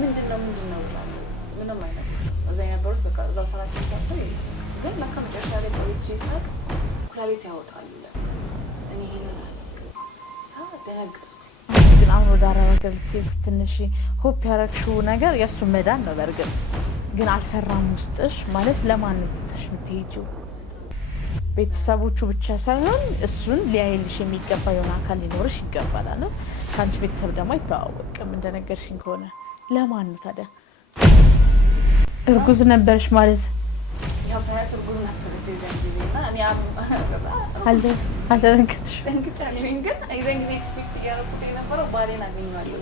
ምንድነው ምንም አይነት እዛ የነበሩት በቃ እዛው ሰራቸው ሰርቶ ግን ለካ መጨረሻ ላይ ቆይቼ ሳቅ ኩላሊት ያወጣል እኔ ይሄንን ደነገጥኩ ግን አሁን ወደ አረብ ሀገር ልትሄጂ ትንሽ ሆፕ ያረግሽው ነገር የእሱ መዳን ነው በእርግጥ ግን አልፈራም ውስጥሽ ማለት ለማን ትተሽ የምትሄጂው ቤተሰቦቹ ብቻ ሳይሆን እሱን ሊያይልሽ የሚገባ የሆነ አካል ሊኖርሽ ይገባል አለ ካንቺ ቤተሰብ ደግሞ አይተዋወቅም እንደነገርሽኝ ከሆነ ለማን ነው ታዲያ እርጉዝ ነበርሽ ማለት ያው ሳያት እርጉዝ ነበረች የዛንጊዜና እኔ አልደነገጥሽ እንግጫለኝ ግን አይዘን ጊዜ ኤክስፔክት እያደረኩት የነበረው ባሌን አገኘዋለሁ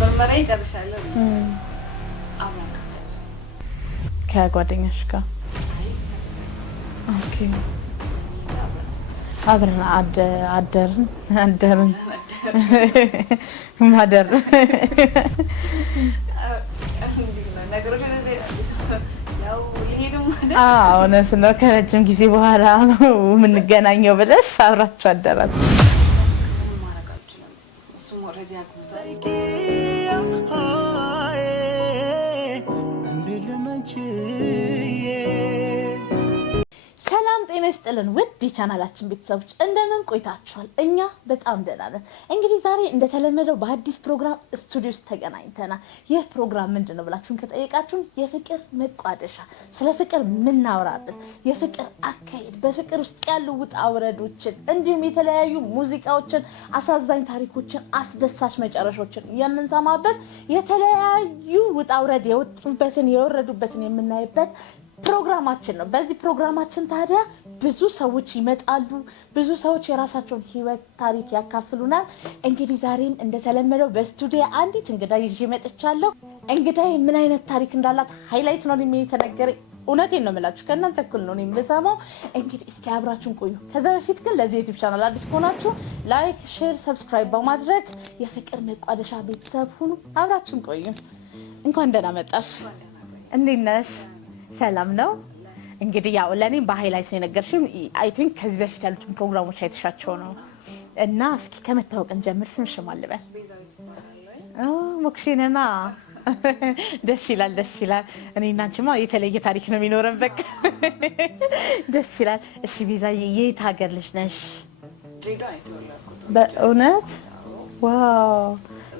ምርመራዬ ጨርሻለሁ አማካ ከጓደኛሽ ጋር ኦኬ አብረን አደርን ማደር ነገሮች ያው ሊሄድም እውነት ነው ከረጅም ጊዜ በኋላ ነው የምንገናኘው ብለሽ አብራችሁ አደራችሁ ማረጋችሁ እሱም ኦልሬዲ አግብቷል ሰላም ጤና ይስጥልን ውድ የቻናላችን ቤተሰቦች እንደምን ቆይታችኋል እኛ በጣም ደህና ነን እንግዲህ ዛሬ እንደተለመደው በአዲስ ፕሮግራም ስቱዲዮ ውስጥ ተገናኝተናል ይህ ፕሮግራም ምንድነው ብላችሁን ከጠየቃችሁን የፍቅር መቋደሻ ስለ ፍቅር ምናወራበት የፍቅር አካሄድ በፍቅር ውስጥ ያሉ ውጣ ውረዶችን እንዲሁም የተለያዩ ሙዚቃዎችን አሳዛኝ ታሪኮችን አስደሳች መጨረሻዎችን የምንሰማበት የተለያዩ ውጣ ውረድ የወጡበትን የወረዱበትን የምናይበት ፕሮግራማችን ነው በዚህ ፕሮግራማችን ታዲያ ብዙ ሰዎች ይመጣሉ ብዙ ሰዎች የራሳቸውን ህይወት ታሪክ ያካፍሉናል እንግዲህ ዛሬም እንደተለመደው በስቱዲዮ አንዲት እንግዳ ይዤ መጥቻለሁ እንግዳዬ ምን አይነት ታሪክ እንዳላት ሃይላይት ነው የሚተነገረኝ እውነቴን ነው የምላችሁ ከእናንተ እኩል ነው የምሰማው እንግዲህ እስኪ አብራችሁን ቆዩ ከዛ በፊት ግን ለዚህ ዩቲዩብ ቻናል አዲስ ከሆናችሁ ላይክ ሼር ሰብስክራይብ በማድረግ የፍቅር መቋደሻ ቤተሰብ ሁኑ አብራችሁን ቆዩ እንኳን ደህና መጣሽ እንዴት ነሽ ሰላም ነው እንግዲህ ያው ለኔም በሃይላይት ነው ነገርሽም አይ ቲንክ ከዚህ በፊት ያሉትን ፕሮግራሞች አይተሻቸው ነው እና እስኪ ከመታወቅን ጀምር ስምሽ ማን ልበል ሞክሼና ደስ ይላል እኔ እና አንቺማ የተለየ ታሪክ ነው የሚኖረን በቃ ደስ ይላል እሺ ቤዛዬ የት ሀገር ልጅ ነሽ ድሬዳዋ የተወለድኩት በእውነት ዋው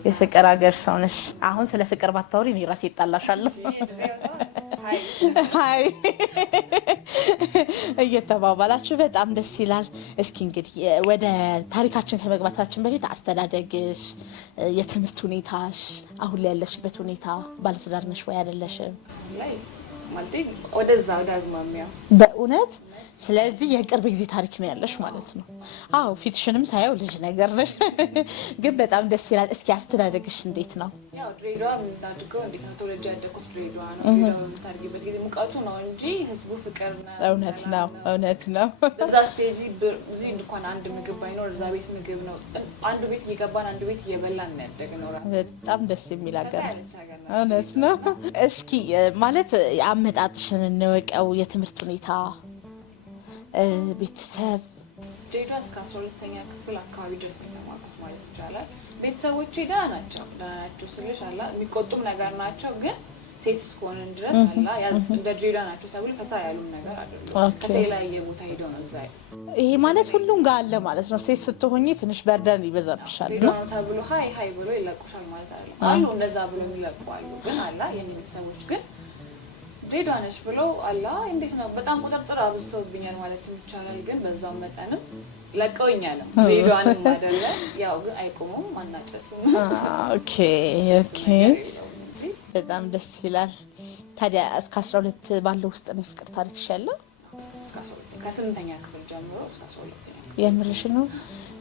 የፍቅር ሀገር ሰው ነሽ አሁን ስለ ፍቅር ባታወሪ እኔ ራሴ እጣላሻለሁ ሃይ እየተባባላችሁ በጣም ደስ ይላል እስኪ እንግዲህ ወደ ታሪካችን ከመግባታችን በፊት አስተዳደግሽ የትምህርት ሁኔታሽ አሁን ላይ ያለሽበት ሁኔታ ባለትዳር ነሽ ወይ አይደለሽም ላይ ማለት ወደዛ ወደ አዝማሚያ በእውነት ስለዚህ የቅርብ ጊዜ ታሪክ ነው ያለሽ ማለት ነው አዎ ፊትሽንም ሳይው ልጅ ነገር ነሽ ግን በጣም ደስ ይላል እስኪ አስተዳደግሽ እንዴት ነው ያው ድሬዳዋ ምንዳድገው እንዴት ነው ተወልጄ ያደኩት ድሬዳዋ ነው ድሬዳዋ የምታድጊበት ጊዜ ሙቀቱ ነው እንጂ ህዝቡ ፍቅርና እውነት ነው እዛ ስቴጂ እዚህ እንኳን አንድ ምግብ ባይኖር እዛ ቤት ምግብ ነው አንዱ ቤት እየገባን አንዱ ቤት እየበላን ያደግነው በጣም ደስ የሚል ሀገር እውነት ነው እስኪ ማለት አመጣጥሽን እንወቀው የትምህርት ሁኔታ ቤተሰብ ድሬዳዋ እስከ 12ኛ ክፍል አካባቢ ድረስ ነው የተማርኩት ማለት ይቻላል ቤተሰቦቼ ደህና ናቸው ስልሽ አላ የሚቆጡም ነገር ናቸው ግን ሴት እስከሆነን ድረስ አላ ያዝ እንደ ድሬዳዋ ናቸው ተብሎ ፈታ ያሉን ነገር አይደለም ከተለያየ ቦታ ሄደው ነው እዛ ይሄ ማለት ሁሉም ጋር አለ ማለት ነው ሴት ስትሆኚ ትንሽ በርደን ይበዛብሻል ነው ተብሎ ሃይ ብሎ ይለቁሻል ማለት አይደለም አሉ እንደዛ ብሎ የሚለቁ አሉ ግን አላ የኔ ቤተሰቦች ግን ድሬዳዋ ነሽ ብለው አላ እንዴት ነው በጣም ቁጥጥር አብዝተውብኛል ማለት ይቻላል ግን በዛው መጠንም ለቀውኛል ድሬዳዋንም አይደለ ያው ግን አይቆሙም ማናጨስም ኦኬ በጣም ደስ ይላል ታዲያ እስከ 12 ባለው ውስጥ ነው ፍቅር ታሪክሽ ያለው እስከ 12 ከ8ኛ ክፍል ጀምሮ እስከ 12ኛ የምርሽ ነው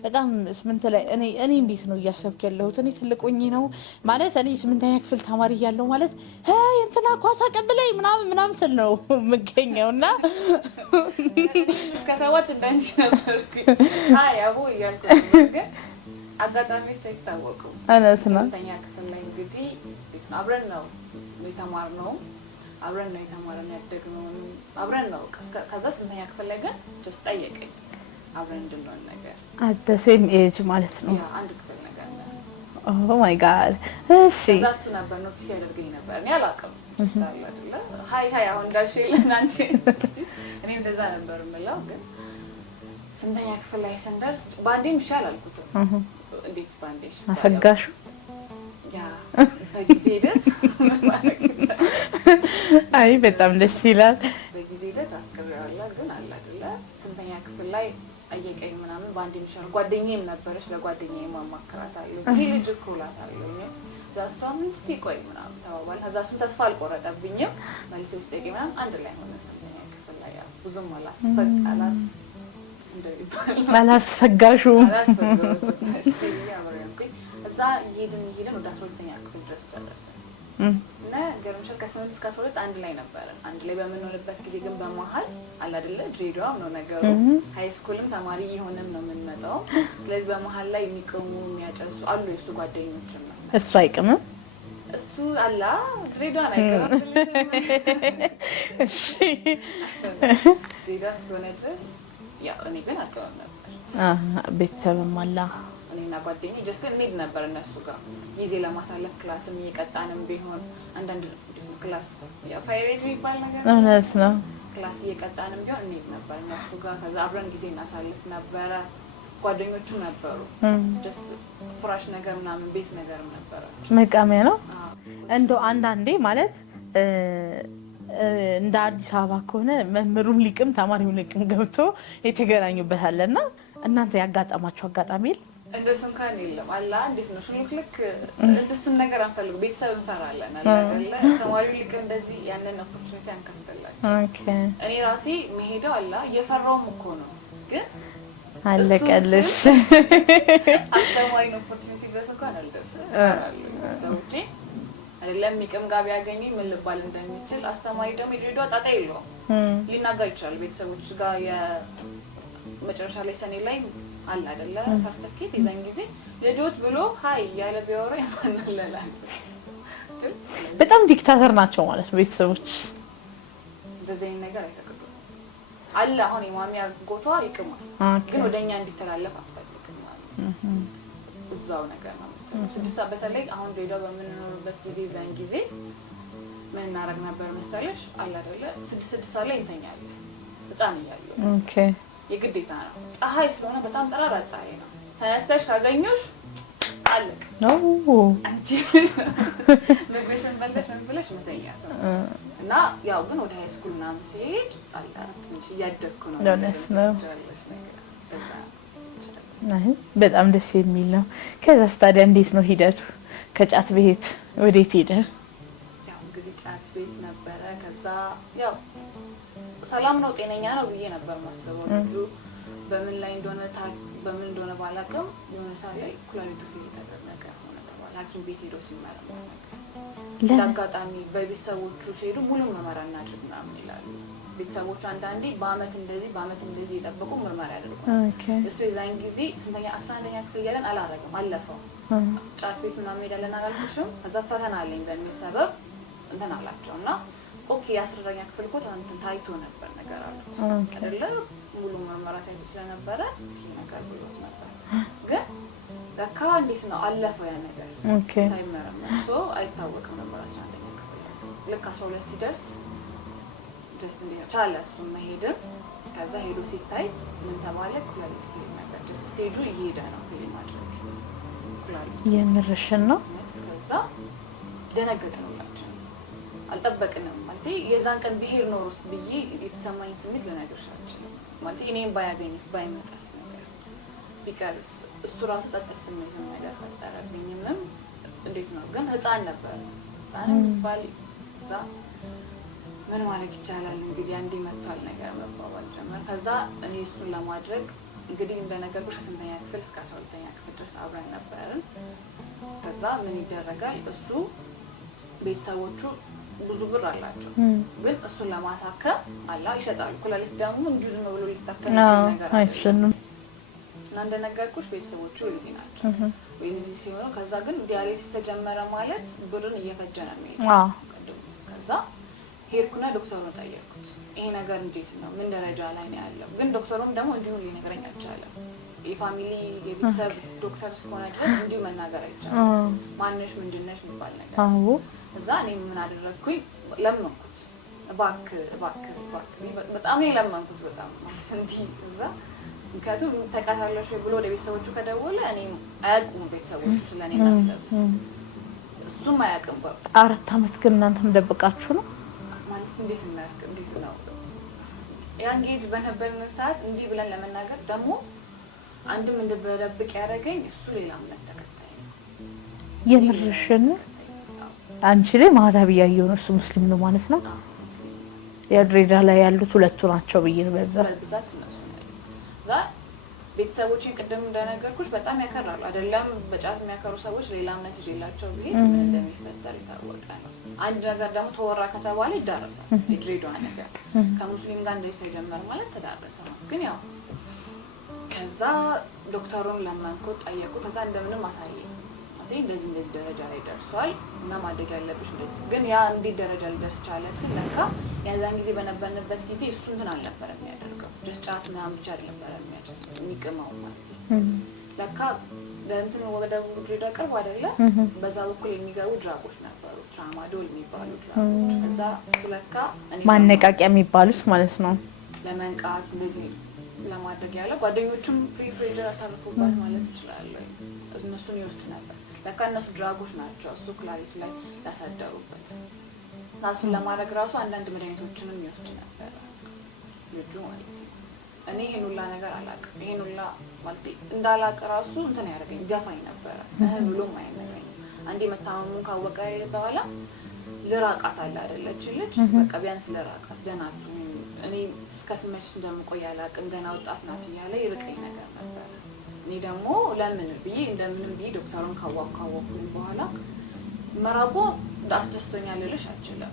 በጣም 8 ላይ እኔ እንዴት ነው እያሰብኩ ያለሁት እኔ ትልቁኝ ነው ማለት እኔ 8ኛ ክፍል ተማሪ ያለው ማለት አይ እንትና ኳስ አቀብለኝ ምናምን ስል ነው የምገኘውና እስከ 7 እንዳንቺ ነበርኩ አይ አቦ እያልኩ ግን አጋጣሚዎች አይታወቁም እውነት ነው 8ኛ ክፍል ላይ እንግዲህ አብረን ነው የተማርነው አብረን ነው የተማረን ያደግነው አብረን ነው ከዛ 8ኛ ክፍል ላይ ግን just ጠየቀኝ አብረን እንድንሆን ነገር at the same age ማለት ነው ያ አንድ ክፍል ነገር ነው ኦ ማይ ጋድ እሺ ከዛ እሱ ነበር ኖቲስ ያደርገኝ ነበር እኔ አላውቅም ስታይል አይደለ ሃይ ሃይ አሁን ዳሽ ለናንቺ እኔ እንደዛ ነበር የምለው ግን ስንተኛ ክፍል ላይ ስንደርስ ባንዴም ይሻል አልኩት እንዴት ባንዴሽ አፈጋሹ ያ በጊዜ ሂደት አይ በጣም ደስ ይላል በጊዜ ሂደት አፍቅሬዋለሁ ግን አለ አይደለ ስንተኛ ክፍል ላይ አየቀኝ ምናምን ባንዴም ይሻል ጓደኛዬም ነበረች ለጓደኛዬ ማማከራታለሁ ይሄ ልጅ እኮ እላታለሁ ዛሷም እስቲ ቆይ ምናምን ተባባል ከዛሱም ተስፋ አልቆረጠብኝም መልሴ ውስጥ ጠይቄ ምናምን አንድ ላይ ሆነ ስንተኛ ክፍል ላይ ያው ብዙም አላስፈጋሹም እዛ እየሄድን ወደ 12ኛ ክፍል ድረስ ደረስን እና ገርምሻል ከ8 እስከ 12 አንድ ላይ ነበርን አንድ ላይ በምንሆንበት ጊዜ ግን በመሀል አለ አይደለ ድሬዳዋ ነው ነገሩ ሃይ ስኩልም ተማሪ እየሆነም ነው የምንመጣው ስለዚህ በመሀል ላይ የሚቀሙ የሚያጨሱ አሉ የሱ ጓደኞች ነው እሱ አይቅምም እሱ አላ ድሬዳዋ አይቀርም እሺ ድሬዳዋ እስከሆነ ድረስ ያው እኔ ግን አልቀረም ነበር ቤተሰብም አላ እኔና ጓደኛዬ ጀስት እንሄድ ነበር እነሱ ጋር ጊዜ ለማሳለፍ ክላስም እየቀጣንም ቢሆን አንዳንድ ክላስ ያው ፋይሬት የሚባል ነገር እውነት ነው ክላስ እየቀጣንም ቢሆን እንሄድ ነበር እነሱ ጋር ከዛ አብረን ጊዜ እናሳልፍ ነበረ ጓደኞቹ ነበሩ ጀስት ፍራሽ ነገር ምናምን ቤት ነገርም ነበራቸው መቃሚያ ነው እንደው አንዳንዴ ማለት እንደ አዲስ አበባ ከሆነ መምህሩም ሊቅም ተማሪውም ሊቅም ገብቶ የተገናኙበት አለና እናንተ ያጋጠማችሁ አጋጣሚ እንደሱ እንኳን የለም አላ እንዴት ነው ሽልክልክ እንደሱን ነገር አንፈልግ ቤተሰብ እንፈራለን አይደለ ተማሪው ሊቅ እንደዚህ ያንን ኦፖርቹኒቲ አንከፍተላችሁ ኦኬ እኔ ራሴ መሄደው አላ እየፈራውም እኮ ነው ግን አለቀልሽ አስተማሪ ነው ኦፖርቹኒቲ ድረስ እንኳን አልደርስም ሰውጪ አይደለም ሚቅም ጋር ቢያገኙኝ ምን ልባል እንደሚችል አስተማሪ ደግሞ የድሬዳዋ ጣጣ የለውም ሊናገር ይችላል ቤተሰቦች ጋር የመጨረሻ ላይ ሰኔ ላይ አለ አይደለ ሰርተፊኬት ይዘን ጊዜ ልጆት ብሎ ሃይ ያለ ቢያወራ ያማናለላል በጣም ዲክታተር ናቸው ማለት ቤተሰቦች በዚህ ነገር አይተከዱ አለ አሁን የማሚ አጎቷ ይቅማል ግን ወደኛ እንዲተላለፍ አትፈልግም ማለት እዛው ነገር ነው ስድስት በተለይ አሁን ዴዳ በምንኖርበት ጊዜ ዘን ጊዜ ምን እናደርግ ነበር መሰለሽ አለ አይደለ 6 ላይ እንተኛለን ህፃን እያለሁ ኦኬ የግዴታ ነው ፀሐይ ስለሆነ በጣም ጠራራ ፀሐይ ነው ተነስተሽ ካገኘሽ አለቅ ነው አንቺ ምግብሽን በልተሽ ምን ብለሽ መተኛት እና ያው ግን ወደ ሃይ ስኩል ምናምን ሲሄድ አለ ትንሽ እያደግኩ ነው በጣም ደስ የሚል ነው ከዛስ ታዲያ እንዴት ነው ሂደቱ ከጫት ቤት ወዴት ሄደ ያው እንግዲህ ጫት ቤት ነበረ ከዛ ያው ሰላም ነው ጤነኛ ነው ብዬ ነበር ማሰበው ልጁ በምን እንደሆነ ባላውቅም የሆነ ሰዓት ላይ ኩላሊቱ ፌል ተደረገ ሆነ ተባለ ሐኪም ቤት ሄዶ ሲመረመር ነበር ለአጋጣሚ በቤተሰቦቹ ሲሄዱ ሙሉ ምርመራ እናድርግ ምናምን ይላሉ ቤተሰቦቹ አንዳንዴ በአመት እንደዚህ የጠበቁ ምርመራ ያደርጋሉ እሱ የዛን ጊዜ ስንተኛ 11ኛ ክፍል እያለን አላረግም አለፈው ጫት ቤት ምናምን ሄዳለን አላልኩሽም ከዛ ፈተና አለኝ በሚል ሰበብ እንትን አላቸው እና ኦኬ 10ኛ ክፍል እኮ ታይቶ ነበር ነገር አሉት አይደለ ሙሉ ምርመራ ታይቶ ስለነበረ ይሄ ነገር ብሎት ነበር ግን ለካ እንዴት ነው አለፈው ያ ነገር ሳይመረመር ሶ አይታወቅም ነበር 11ኛ ክፍል ልክ 12 ሲደርስ ጀስት እንዲህ ቻለ እሱም መሄድም ከዛ ሄዶ ሲታይ ምን ተባለ ኩላሊት ፌል ነበር ጀስት ስቴጁ እየሄደ ነው ፌል ማድረግ ኩላሊት የምርሽን ነው ከዛ ደነገጥንላችሁ አልጠበቅንም ማለት የዛን ቀን ብሄር ኖሮስ ብዬ የተሰማኝ ስሜት ልነግርሽ አልችልም ማለት እኔም ባያገኝስ ባይመጣስ ነገር ቢቀርስ እሱ ራሱ ጸጸት ስሜት ነገር ፈጠረብኝም እንዴት ነው ግን ህፃን ነበር ህፃን የሚባል እዛ ምን ማድረግ ይቻላል እንግዲህ አንዴ መጥቷል ነገር መባባል ጀመር ከዛ እኔ እሱን ለማድረግ እንግዲህ እንደነገርኩሽ ከ8ኛ ክፍል እስከ 12ኛ ክፍል ድረስ አብረን ነበርን ከዛ ምን ይደረጋል እሱ ቤተሰቦቹ ብዙ ብር አላቸው ግን እሱን ለማሳከም አላ ይሸጣሉ ኩላሊት ደግሞ እንዲሁ ዝም ብሎ ሊታከም ይችላል ነገር አይደለም እና እንደነገርኩሽ ቤተሰቦቹ እዚህ ናቸው ወይ እዚህ ሲሆኑ ከዛ ግን ዲያሊሲስ ተጀመረ ማለት ብርን እየፈጀ ነው የሚሄደው ከዛ ሄድኩና ዶክተሩን ጠየቅኩት ይሄ ነገር እንዴት ነው ምን ደረጃ ላይ ነው ያለው ግን ዶክተሩም ደግሞ እንዲሁ ሊነግረኝ አልቻለም የፋሚሊ የቤተሰብ ዶክተር እስከሆነ ድረስ እንዲሁ መናገር አይቻልም። ማንነሽ ምንድነሽ የሚባል ነገር እዛ እኔ ምን አደረግኩኝ ለመንኩት እባክህ በጣም ለመንኩት በጣም እንዲህ እዛ ምክንያቱም ተቃታለሽ ብሎ ለቤተሰቦቹ ከደወለ እኔ አያውቁም ቤተሰቦቹ ስለኔና ስለሱ እሱም አያውቅም። 4 አመት ግን እናንተም ደብቃችሁ ነው ማለት እንዴት ነው ያን ጌጅ በነበርን ሰዓት እንዲህ ብለን ለመናገር ደግሞ አንድም እንደበደብቅ ያደረገኝ እሱ ሌላ እምነት ተከታይ ነው። የምርሽን አንቺ ላይ ማህተብ ያየው ነው እሱ ሙስሊም ነው ማለት ነው። የድሬዳ ላይ ያሉት ሁለቱ ናቸው ብዬ በብዛት እነሱ ነው ዛ ቤተሰቦችን ቅድም እንደነገርኩሽ በጣም ያከራሉ አይደለም በጫት የሚያከሩ ሰዎች ሌላ እምነት ይዤላቸው ቢሄድ ምን እንደሚፈጠር ይታወቃ ነው። አንድ ነገር ደግሞ ተወራ ከተባለ ይዳረሳል። የድሬዳዋ ነገር ከሙስሊም ጋር እንደዚህ ተጀመረ ማለት ተዳረሰ ማለት ግን ያው ከዛ ዶክተሩን ለማንኮት ጠየቁ። ከዛ እንደምንም አሳየኝ እንደዚህ ደረጃ ላይ ደርሷል እና ማደግ ያለብሽ እንደዚህ ግን ያ እንዴት ደረጃ ሊደርስ ቻለ ስለካ ያዛን ጊዜ በነበርንበት ጊዜ እሱ እንትን አልነበረም የሚያደርገው ጫት ምናምን ብቻ አልነበረም የሚቀማው ማለት ለካ እንትን ወደ ድሬዳዋ ቅርብ አይደለ በዛ በኩል የሚገቡ ድራጎች ነበሩ ትራማዶል የሚባሉ ድራጎች እዛ ስለካ ማነቃቂያ የሚባሉት ማለት ነው ለመንቃት እንደዚህ ለማድረግ ያለ ጓደኞቹም ፕሪፕሬጀር አሳልፎባት ማለት ይችላል እነሱን ይወስዱ ነበር። ለካ እነሱ ድራጎች ናቸው እሱ ኩላሊት ላይ ያሳደሩበት እሱን ለማድረግ ራሱ አንዳንድ መድኃኒቶችንም ይወስድ ነበር ልጁ ማለት ነው። እኔ ይሄን ሁላ ነገር አላውቅም። ይሄን ሁላ ማለት እንዳላውቅ ራሱ እንትን ያደርገኝ ገፋኝ ነበር ብሎም አይነገረኝ። አንዴ መታመሙን ካወቀ በኋላ ልራቃት አለ አይደለች ልጅ በቃ ቢያንስ ልራቃት ደህና እኔ እስከስመች እንደምቆይ አላውቅም ገና ወጣት ናት እያለ ይርቀኝ ነገር ነበር። እኔ ደግሞ ለምን ብዬ እንደምንም ብዬ ዶክተሩን ካወቅኩኝ በኋላ መራቆ አስደስቶኛል ልልሽ አልችልም።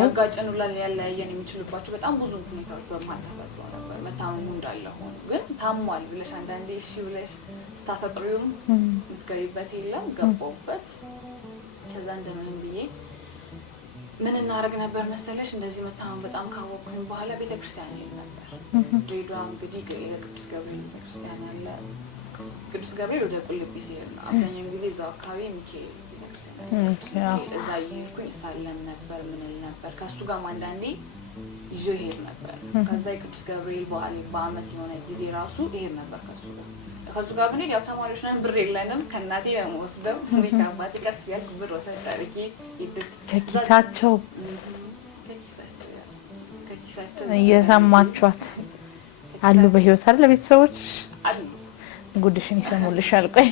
ያጋጨን ሁላ ያለያየን የሚችልባቸው በጣም ብዙ ሁኔታዎች በመሀል ተፈጥሮ ነበር። መታመሙ እንዳለ ሆኖ ግን ታሟል ብለሽ አንዳንዴ እሺ ብለሽ ስታፈቅሪውም የምትገቢበት የለም ገባሁበት። ከዛ እንደምንም ብዬ ምን እናደርግ ነበር መሰለሽ እንደዚህ መታመም በጣም ካወቅኩኝ በኋላ ቤተክርስቲያን ይል ነበር። ድሬዳዋ እንግዲህ ቅዱስ ገብርኤል ቤተክርስቲያን አለ። ቅዱስ ገብርኤል ወደ ቁልቢ ሲሄድ ነው አብዛኛውን ጊዜ እዛው አካባቢ ሚካኤል ቤተክርስቲያን እዛ እየሄድኩኝ እሳለም ነበር ምን ነበር ከእሱ ጋር አንዳንዴ ይዞ ይሄድ ነበር። ከዛ የቅዱስ ገብርኤል በዓል በአመት የሆነ ጊዜ ራሱ ይሄድ ነበር ከሱ ጋር ብንሄድ ያው ተማሪዎች ነን ብር የለንም ከእናቴ ለመወስደው ከአባቴ ቀስ ያልኩ ብር ወሰድ አድርጌ ከኪሳቸው እየሰማችኋት አሉ በህይወት አይደል ቤተሰቦች አሉ ጉድሽን ይሰሙልሻል። ቆይ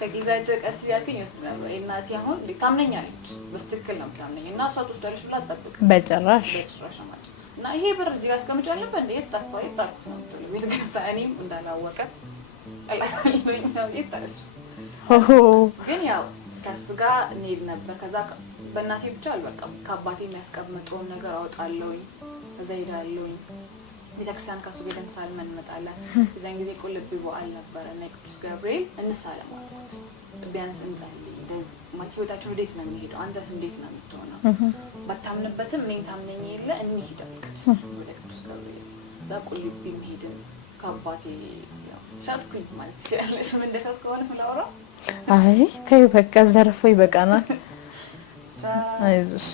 ከኪሳቸው ቀስ ያልኩኝ ወስድ ነበር። እናቴ አሁን ታምነኛለች በስትክክል ነው ታምነኝ እና እሷ ትወስዳለች ብላ አትጠብቅ በጭራሽ ማለት እና ይሄ ብር እዚህ ጋር አስቀምጫለሁ እንዴ የታፋው የታፋው ነው ቤት ገብታ እኔም እንዳላወቀ ግን ያው ከሱ ጋር እንሄድ ነበር። ከዛ በእናቴ ብቻ አልበቃም ከአባቴ የሚያስቀምጠውን ነገር አወጣለሁኝ ከዛ ሄዳለሁኝ ቤተክርስቲያን ከሱ ጋር እንሳለን እንመጣለን። የዛን ጊዜ ቁልቢ በዓል ነበረ እና ቅዱስ ገብርኤል እንሳለን ማለት ቢያንስ እንጸልይ እንደዚህ ማለት ህይወታችን ወዴት ነው የሚሄደው አንተስ እንዴት ነው የምትሆነው ባታምንበትም እኔን ታምነኝ የለ እንሂድ ወደ ቅዱስ ገብርኤል እዛ ቁልቢ እንሄድን ከአባቴ ሻትኩኝ ማለት ይችላለሽ ምን እንደሻት ከሆነ ፍላውራ አይ ከይ በቃ ዘርፎ ይበቃናል አይዞሽ።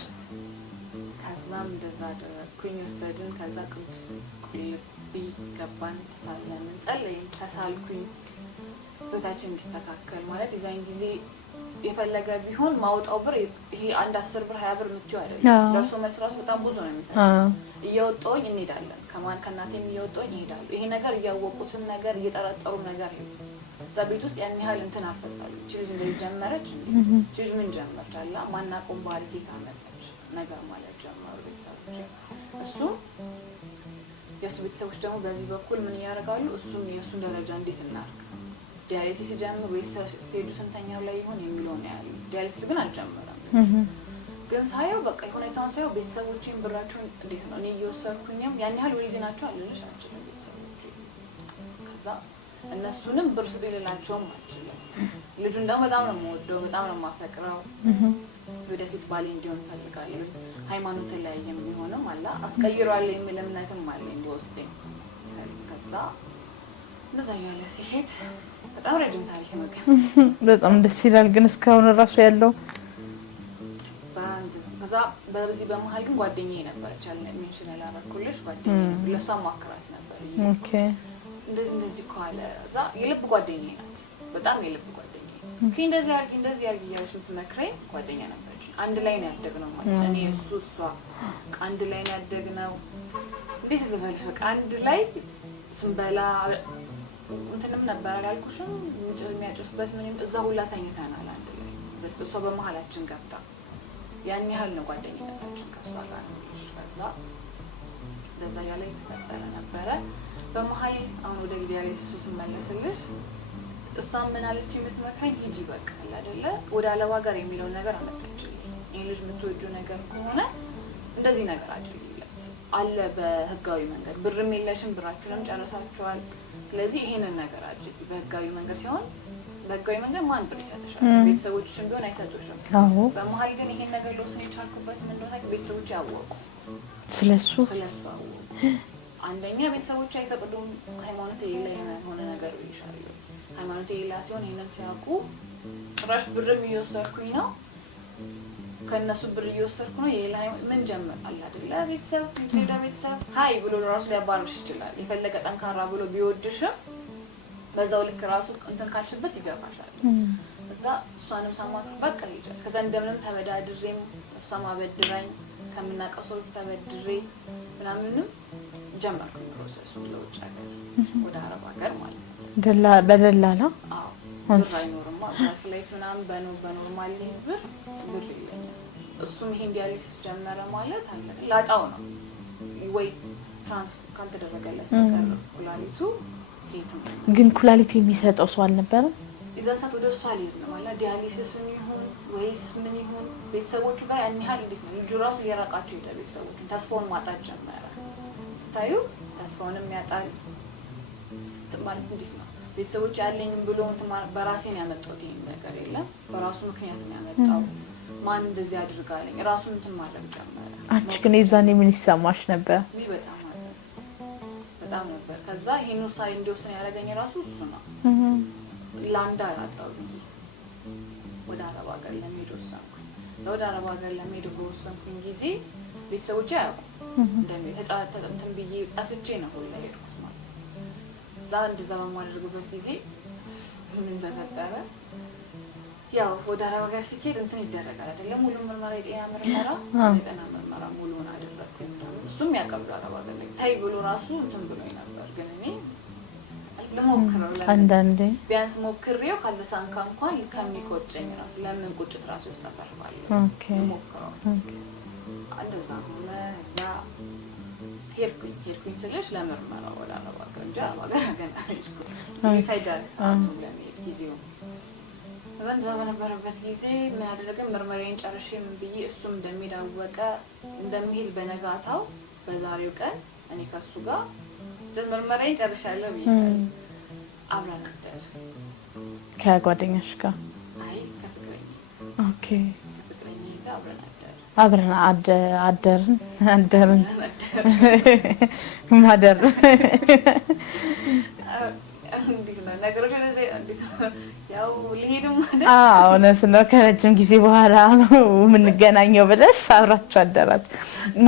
ከዛም እንደዛ አደረኩኝ ወሰድን ከዛ ቅዱስ ቁልቢ ገባን ተሳለን ጸለይን ተሳልኩኝ ህይወታችን እንዲስተካከል ማለት የዛን ጊዜ የፈለገ ቢሆን ማውጣው ብር ይሄ አንድ 10 ብር 20 ብር ምትዩ አይደለም ደርሶ መስራቱ በጣም ብዙ ነው የሚታየው። እየወጣሁኝ እንሄዳለን ከእናቴም እየወጣሁኝ እሄዳለሁ። ይሄ ነገር እያወቁትን ነገር እየጠረጠሩ ነገር እዛ ቤት ውስጥ ያን ያህል እንትን አልሰጣሉ። ልጅ እንደዚህ ጀመረች ልጅ ምን ጀመረች አላ ማናቆም ባህል ጌታ መጣች ነገር ማለት ጀመሩ ቤተሰቦች። እሱ የሱ ቤተሰቦች ደግሞ በዚህ በኩል ምን ያደርጋሉ እሱም የሱን ደረጃ እንዴት እናርግ ዲያሊሲስ ጀምሮ ወይስ ስቴጁ ስንተኛው ላይ ይሆን የሚለው ነው ያለው። ዲያሊሲስ ግን አልጀመረም ግን ሳየው በቃ ሁኔታውን ሳየው ቤተሰቦቼን ብራቸውን እንዴት ነው እኔ እየወሰድኩኝም ያን ያህል ወይዚ ናቸው አልልሽ አልችልም ቤተሰቦቼ። ከዛ እነሱንም ብር ስጡ ይልላቸውም አልችልም። ልጁን ደግሞ በጣም ነው የምወደው በጣም ነው የማፈቅረው ወደፊት ባሌ እንዲሆን ፈልጋለሁ። ሃይማኖት ተለያየም ቢሆንም አላ አስቀይሯል የሚል እምነትም አለኝ በውስጤ። ከዛ በዛ ያለ ሲሄድ በጣም ረጅም ታሪክ ነው ግን በጣም ደስ ይላል ግን እስካሁን ራሱ ያለው ከዛ በዚህ በመሃል ግን ጓደኛዬ ነበረች አለ ሜንሽን ያላረኩልሽ ጓደኛዬ ለሷ ማከራት ነበር ኦኬ እንደዚህ ካለ እዛ የልብ ጓደኛዬ ናት በጣም የልብ ጓደኛዬ እንደዚህ ያርጊ እያለች የምትመክረኝ ጓደኛ ነበረች አንድ ላይ ነው ያደግነው ማለት እኔ እሷ አንድ ላይ ነው ያደግነው እንዴት ልበልሽ በቃ አንድ ላይ ስንበላ እንትንም ነበር አላልኩሽም የሚያጭሱበት ምንም እዛ ሁላ ተኝተናል አንድ ላይ እሷ በመሃላችን ገብታ ያን ያህል ነው ጓደኝነታችን ከሷ ጋር ነው ከዛ በዛ ያለ የተፈጠረ ነበረ በመሃል አሁን ወደ ዲያሊሲስ ስመለስልሽ እሷም ምን አለች የምትመክረኝ ሂጂ በቃ አይደለ ወደ አለባ ጋር የሚለው ነገር አመጣችልኝ ይሄ ልጅ የምትወጂው ነገር ከሆነ እንደዚህ ነገር አድርጊለት አለ በህጋዊ መንገድ ብርም የለሽም ብራችሁንም ጨርሳችኋል ስለዚህ ይሄንን ነገር አድርጊ በህጋዊ መንገድ ሲሆን በህጋዊ መንገድ ማን ብር ይሰጥሻል ቤተሰቦችሽም ቢሆን አይሰጡሽም በመሃል ግን ይሄን ነገር ለወስን የቻልኩበት ምን እንደሆነ ቤተሰቦች ያወቁ ስለሱ አወቁ አንደኛ ቤተሰቦች አይፈቅዱም ሃይማኖት የሆነ ነገር ይሻላል ሃይማኖት የሌላ ሲሆን ይሄንን ሲያውቁ ጭራሽ ብርም እየወሰድኩኝ ነው ከነሱ ብር እየወሰድኩ ነው የሌላ ምን ጀመር አለ አይደለ ቤተሰብ ሃይ ብሎ ራሱ ሊያባርሽ ይችላል የፈለገ ጠንካራ ብሎ ቢወድሽም በዛው ልክ ራሱ እንትን ካልሽበት ይገፋሻል እዛ እሷንም ሰማት በቃ ይጀ ከዛ እንደምንም ተበዳድሬም እሷም አበድራኝ ከምናቀው ሰው ተበድሬ ምናምንም ጀመርኩ ፕሮሰሱ ለውጭ ሀገር ወደ አረብ ሀገር ማለት ነው በደላላ አዎ ብር አይኖርም ፍላይት ምናምን በኖርማል ብር የለኝም እሱም ይሄን ዲያሊሲስ ጀመረ ማለት አለ ላጣው ነው ወይ ትራንስ ካልተደረገለት ነገር ኩላሊቱ ግን ኩላሊት የሚሰጠው ሰው አልነበረም ይዛሳት ወደ እሷ ልጅ ነው ማለት ዲያሊሲስ ምን ይሁን ወይስ ምን ይሁን ቤተሰቦቹ ጋር ያን ያህል እንዴት ነው ልጁ ራሱ እየራቃቸው ሄደ ቤተሰቦቹ ተስፋውን ማጣት ጀመረ ስታዩ ተስፋውንም ያጣል ማለት እንዴት ነው ቤተሰቦቹ ያለኝም ብሎ በራሴ ነው ያመጣሁት ይሄን ነገር የለም በራሱ ምክንያት ነው ያመጣው ማን እንደዚህ አድርጋለኝ ራሱን እንትን ማድረግ ጀመረ አንቺ ግን የዛኔ ምን ይሰማሽ ነበር በጣም ነበር ከዛ ይሄን ውሳኔ እንዲወስን ያደረገኝ ራሱ እሱ ነው ላንዳ አጣው ወደ አረብ ሀገር ለመሄድ ወሰንኩኝ ወደ አረብ ሀገር ለመሄድ ወሰንኩኝ ጊዜ ቤተሰቦቼ አያውቁም እንደዚህ ተጫተንትን ብዬ ጠፍቼ ነው ሁላ ሄድኩት ማለት እዛ እንደዛ በማድረግበት ጊዜ ምን ተፈጠረ ያው ወደ አረብ ሀገር ሲኬድ እንትን ይደረጋል አይደለም ሙሉ ምርመራ የጤና ምርመራ ሙሉውን አደረኩኝ እሱም ያቀብሉ አረብ ሀገር ላይ ታይ ብሎ ራሱ እንትን ብሎኝ ነበር ግን እኔ ለሞክረው አንዳንዴ ቢያንስ ሞክሬው ካልተሳንካ እንኳን ከሚቆጨኝ ራሱ ለምን ቁጭት ራሱ ተፈርባለሁ ኦኬ ሞክረው እንደዛ ሆነ እዛ ሄድኩኝ ስለሽ ለምርመራ ወደ አረብ ሀገር እንጂ አረብ ሀገር ገና ሄድኩኝ ይፈጃል ሰዓቱን ለመሄድ ጊዜው እዛ በነበረበት ጊዜ ምን አደረገን ምርመራዬን ጨርሼ ምን ብዬ እሱም እንደሚዳወቀ እንደሚሄድ በነጋታው በዛሬው ቀን እኔ ከሱ ጋር ምርመራዬን ጨርሻለሁ ብዬሻለሁ አብረን አደር ከጓደኛሽ ጋር አይ ከፍቅረኛ ኦኬ ከፍቅረኛ ጋር አብረን አደርን ማደር እንዴት ነው ነገሮች እንዴት ያው ልሄድም ማለት እውነት ነው ከረጅም ጊዜ በኋላ ነው የምንገናኘው ብለሽ አብራችሁ አደራችሁ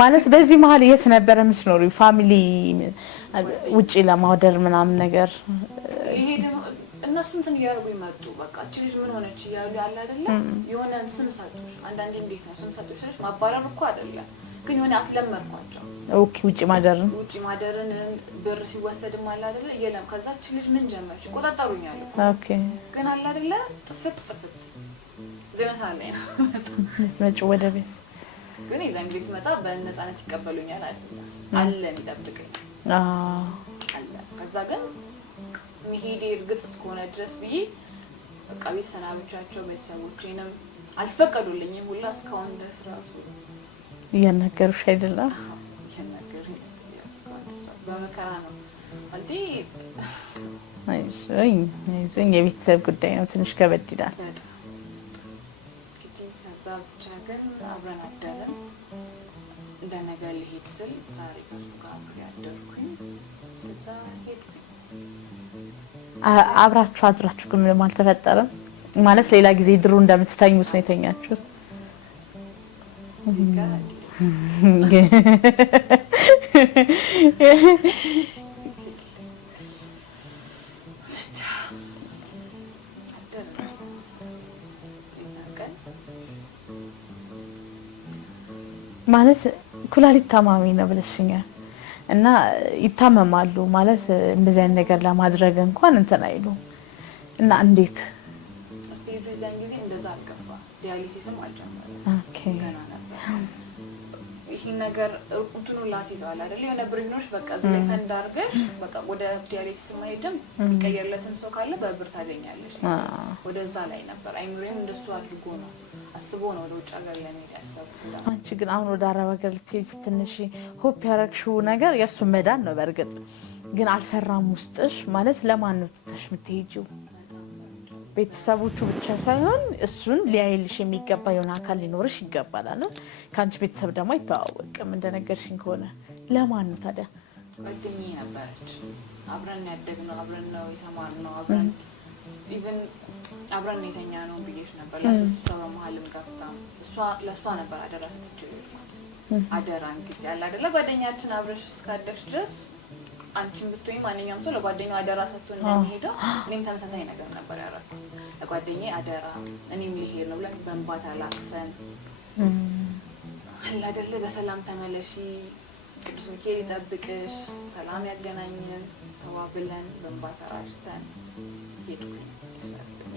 ማለት በዚህ መሀል የት ነበር የምትኖሪው ፋሚሊ ውጪ ለማውደር ምናምን ነገር ይሄድም እነሱ እንትን እያደረጉ ይመጡ በቃ እቺ ልጅ ምን ሆነች እያሉ ያለ አይደለ የሆነ ስም ሰጡሽ አንዳንዴ እንዴት ነው ስም ሰጡሽ ማባረር እኮ አይደለም ግን የሆነ አስለመድኳቸው ኦኬ ውጪ ማደርን ብር ሲወሰድም አለ አይደለ የለም ከዛ እቺ ልጅ ምን ጀመረች ቆጣጣሩኛል ኦኬ ግን አለ አይደለ ጥፍት ዘመሳለኝ ነው ልትመጪ ወደ ቤት ግን የዛን ጊዜ ስመጣ በነፃነት ይቀበሉኛል አለ የሚጠብቀኝ አለ ከዛ ግን መሄዴ እርግጥ እስከሆነ ድረስ ብዬ በቃ ቤት ሰናብቻቸው ቤተሰቦቼንም አልፈቀዱልኝም ሁላ እስካሁን ድረስ ራሱ እያናገሩሽ አይደለም እያናገሩኝ በመከራ ነው አንዴ አይዞኝ የቤተሰብ ጉዳይ ነው ትንሽ ከበድ ይላል ከዛ ብቻ ግን አብረን አደረን እንደነገ ልሄድ ስል ዛሬ ከሱ ጋር አብሬ አደርኩኝ ከዛ ሄድኩኝ አብራችሁ አድራችሁ ግን ምንም አልተፈጠረም ማለት ሌላ ጊዜ ድሩ እንደምትተኙት ነው የተኛችሁት? ማለት ኩላሊት ታማሚ ነው ብለሽኛል እና ይታመማሉ ማለት እንደዚህ አይነት ነገር ለማድረግ እንኳን እንትን አይሉ እና እንዴት ስቴጁ ዘን ጊዜ እንደዛ አልገፋ ዲያሊሲስም አልጀመረም። ኦኬ ገና ነበር። ይሄ ነገር እንትኑ ላስይዘዋል አይደል? የሆነ ብሪኖች በቃ ዝም ፈንድ አድርገሽ በቃ ወደ ዲያሊሲስ ማይደም ይቀየርለትም ሰው ካለ በብር ታገኛለሽ። ወደዛ ላይ ነበር አይምሮም እንደሱ አድርጎ ነው አስቦ ነው ወደ ውጭ ሀገር ለመሄድ ያሰብኩት። አንቺ ግን አሁን ወደ አረብ ሀገር ልትሄጂ ትንሽ ሆፕ ያረግሽው ነገር የሱ መዳን ነው። በእርግጥ ግን አልፈራም ውስጥሽ? ማለት ለማን ነው ትተሽ የምትሄጂው? ቤተሰቦቹ ብቻ ሳይሆን እሱን ሊያይልሽ የሚገባ የሆነ አካል ሊኖርሽ ይገባል አይደል? ከአንቺ ቤተሰብ ደግሞ አይተዋወቅም እንደነገርሽኝ ከሆነ ለማን ነው ታዲያ? ጓደኛዬ ነበረች። አብረን ያደግነው አብረን ነው የተማርነው አብረን ኢቭን አብረን የተኛ ነው ብዬሽ ነበር። ለሶስት ሰው በመሀልም ገብታ ለእሷ ነበር አደራ ሰጥቼው ማለት አደራ እንግዲህ ያለ አይደለ ጓደኛችን አብረሽ እስካደግሽ ድረስ አንቺም ብትሆኚ ማንኛውም ሰው ለጓደኛው አደራ ሰጥቶ እንደሚሄደው እኔም ተመሳሳይ ነገር ነበር ያደረኩት። ለጓደኛዬ አደራ እኔም ልሄድ ነው ብለን በእንባ ተላቅሰን አለ አይደለ በሰላም ተመለሺ ቅዱስ ሚካኤል ይጠብቅሽ ሰላም ያገናኘን ተባብለን በእንባ ተራጭተን ሄድኩኝ።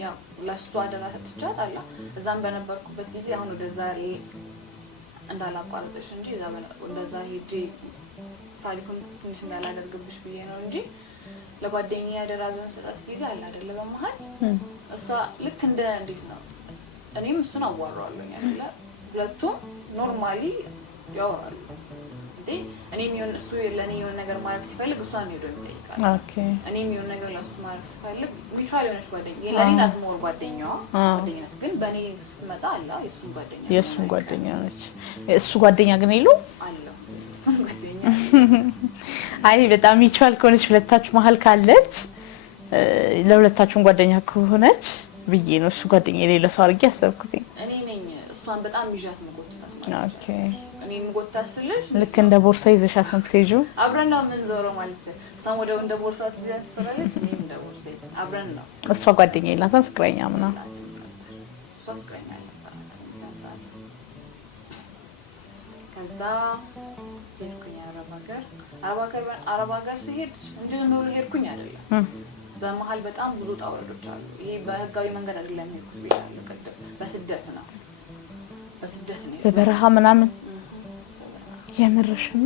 ያው ለእሱ አደራ ሰጥቻት አላ እዛም በነበርኩበት ጊዜ አሁን ወደዛ እንዳላቋርጥሽ እንጂ ወደዛ ሄጄ ታሪኩን ትንሽ እንዳላደርግብሽ ብዬ ነው እንጂ ለጓደኛዬ አደራ በመስጠት ጊዜ አለ አይደለ በመሀል እሷ ልክ እንደ እንዴት ነው እኔም እሱን አዋራዋለሁ አይደለ ሁለቱም ኖርማሊ ያወራሉ እንዴ እኔም ይሁን እሱ ለኔ የሆነ ነገር ማድረግ ሲፈልግ እሷን ሄዶ ይጠይቃል። ኦኬ እኔም የሆነ ነገር ለሱ ማድረግ ሲፈልግ ሚቹዋል የሆነች ጓደኛዬ ለኔ ናዝሞር ጓደኛዋ ጓደኛት ግን በኔ ስትመጣ አላ የሱ ጓደኛ ነች። እሱ ጓደኛ ግን ይሉ አለው እሱ ጓደኛ አይ በጣም ሚቹዋል ከሆነች ሁለታችሁ መሀል ካለች ለሁለታችሁም ጓደኛ ከሆነች ብዬ ነው እሱ ጓደኛ የሌለው ሰው አድርጌ ያሰብኩት። እኔ ነኝ እሷን በጣም ይዣት መጎተታት ማለት ነው። ኦኬ እኔ መጎተታት ስልሽ ልክ እንደ ቦርሳ ይዘሻት ነው የምትሄጂው? አብረን ነው የምንዞረው ማለት ነው። እሷም ወደ እንደ ቦርሳ ትዘራለች እኔም እንደ ቦርሳ አብረን ነው። እሷ ጓደኛ የላትም ፍቅረኛ ምናምን? እሷ ፍቅረኛ አለባት። ከዛ ሄድኩኝ አረብ ሀገር ሲሄድ እንዲሁ ነው ሄድኩኝ አይደለም በመሀል በጣም ብዙ ጣውረዶች አሉ። ይሄ በህጋዊ መንገድ አይደለም ሄድኩት ብያለሁ ቅድም። በስደት ነው በበረሃ ምናምን የምርሽማ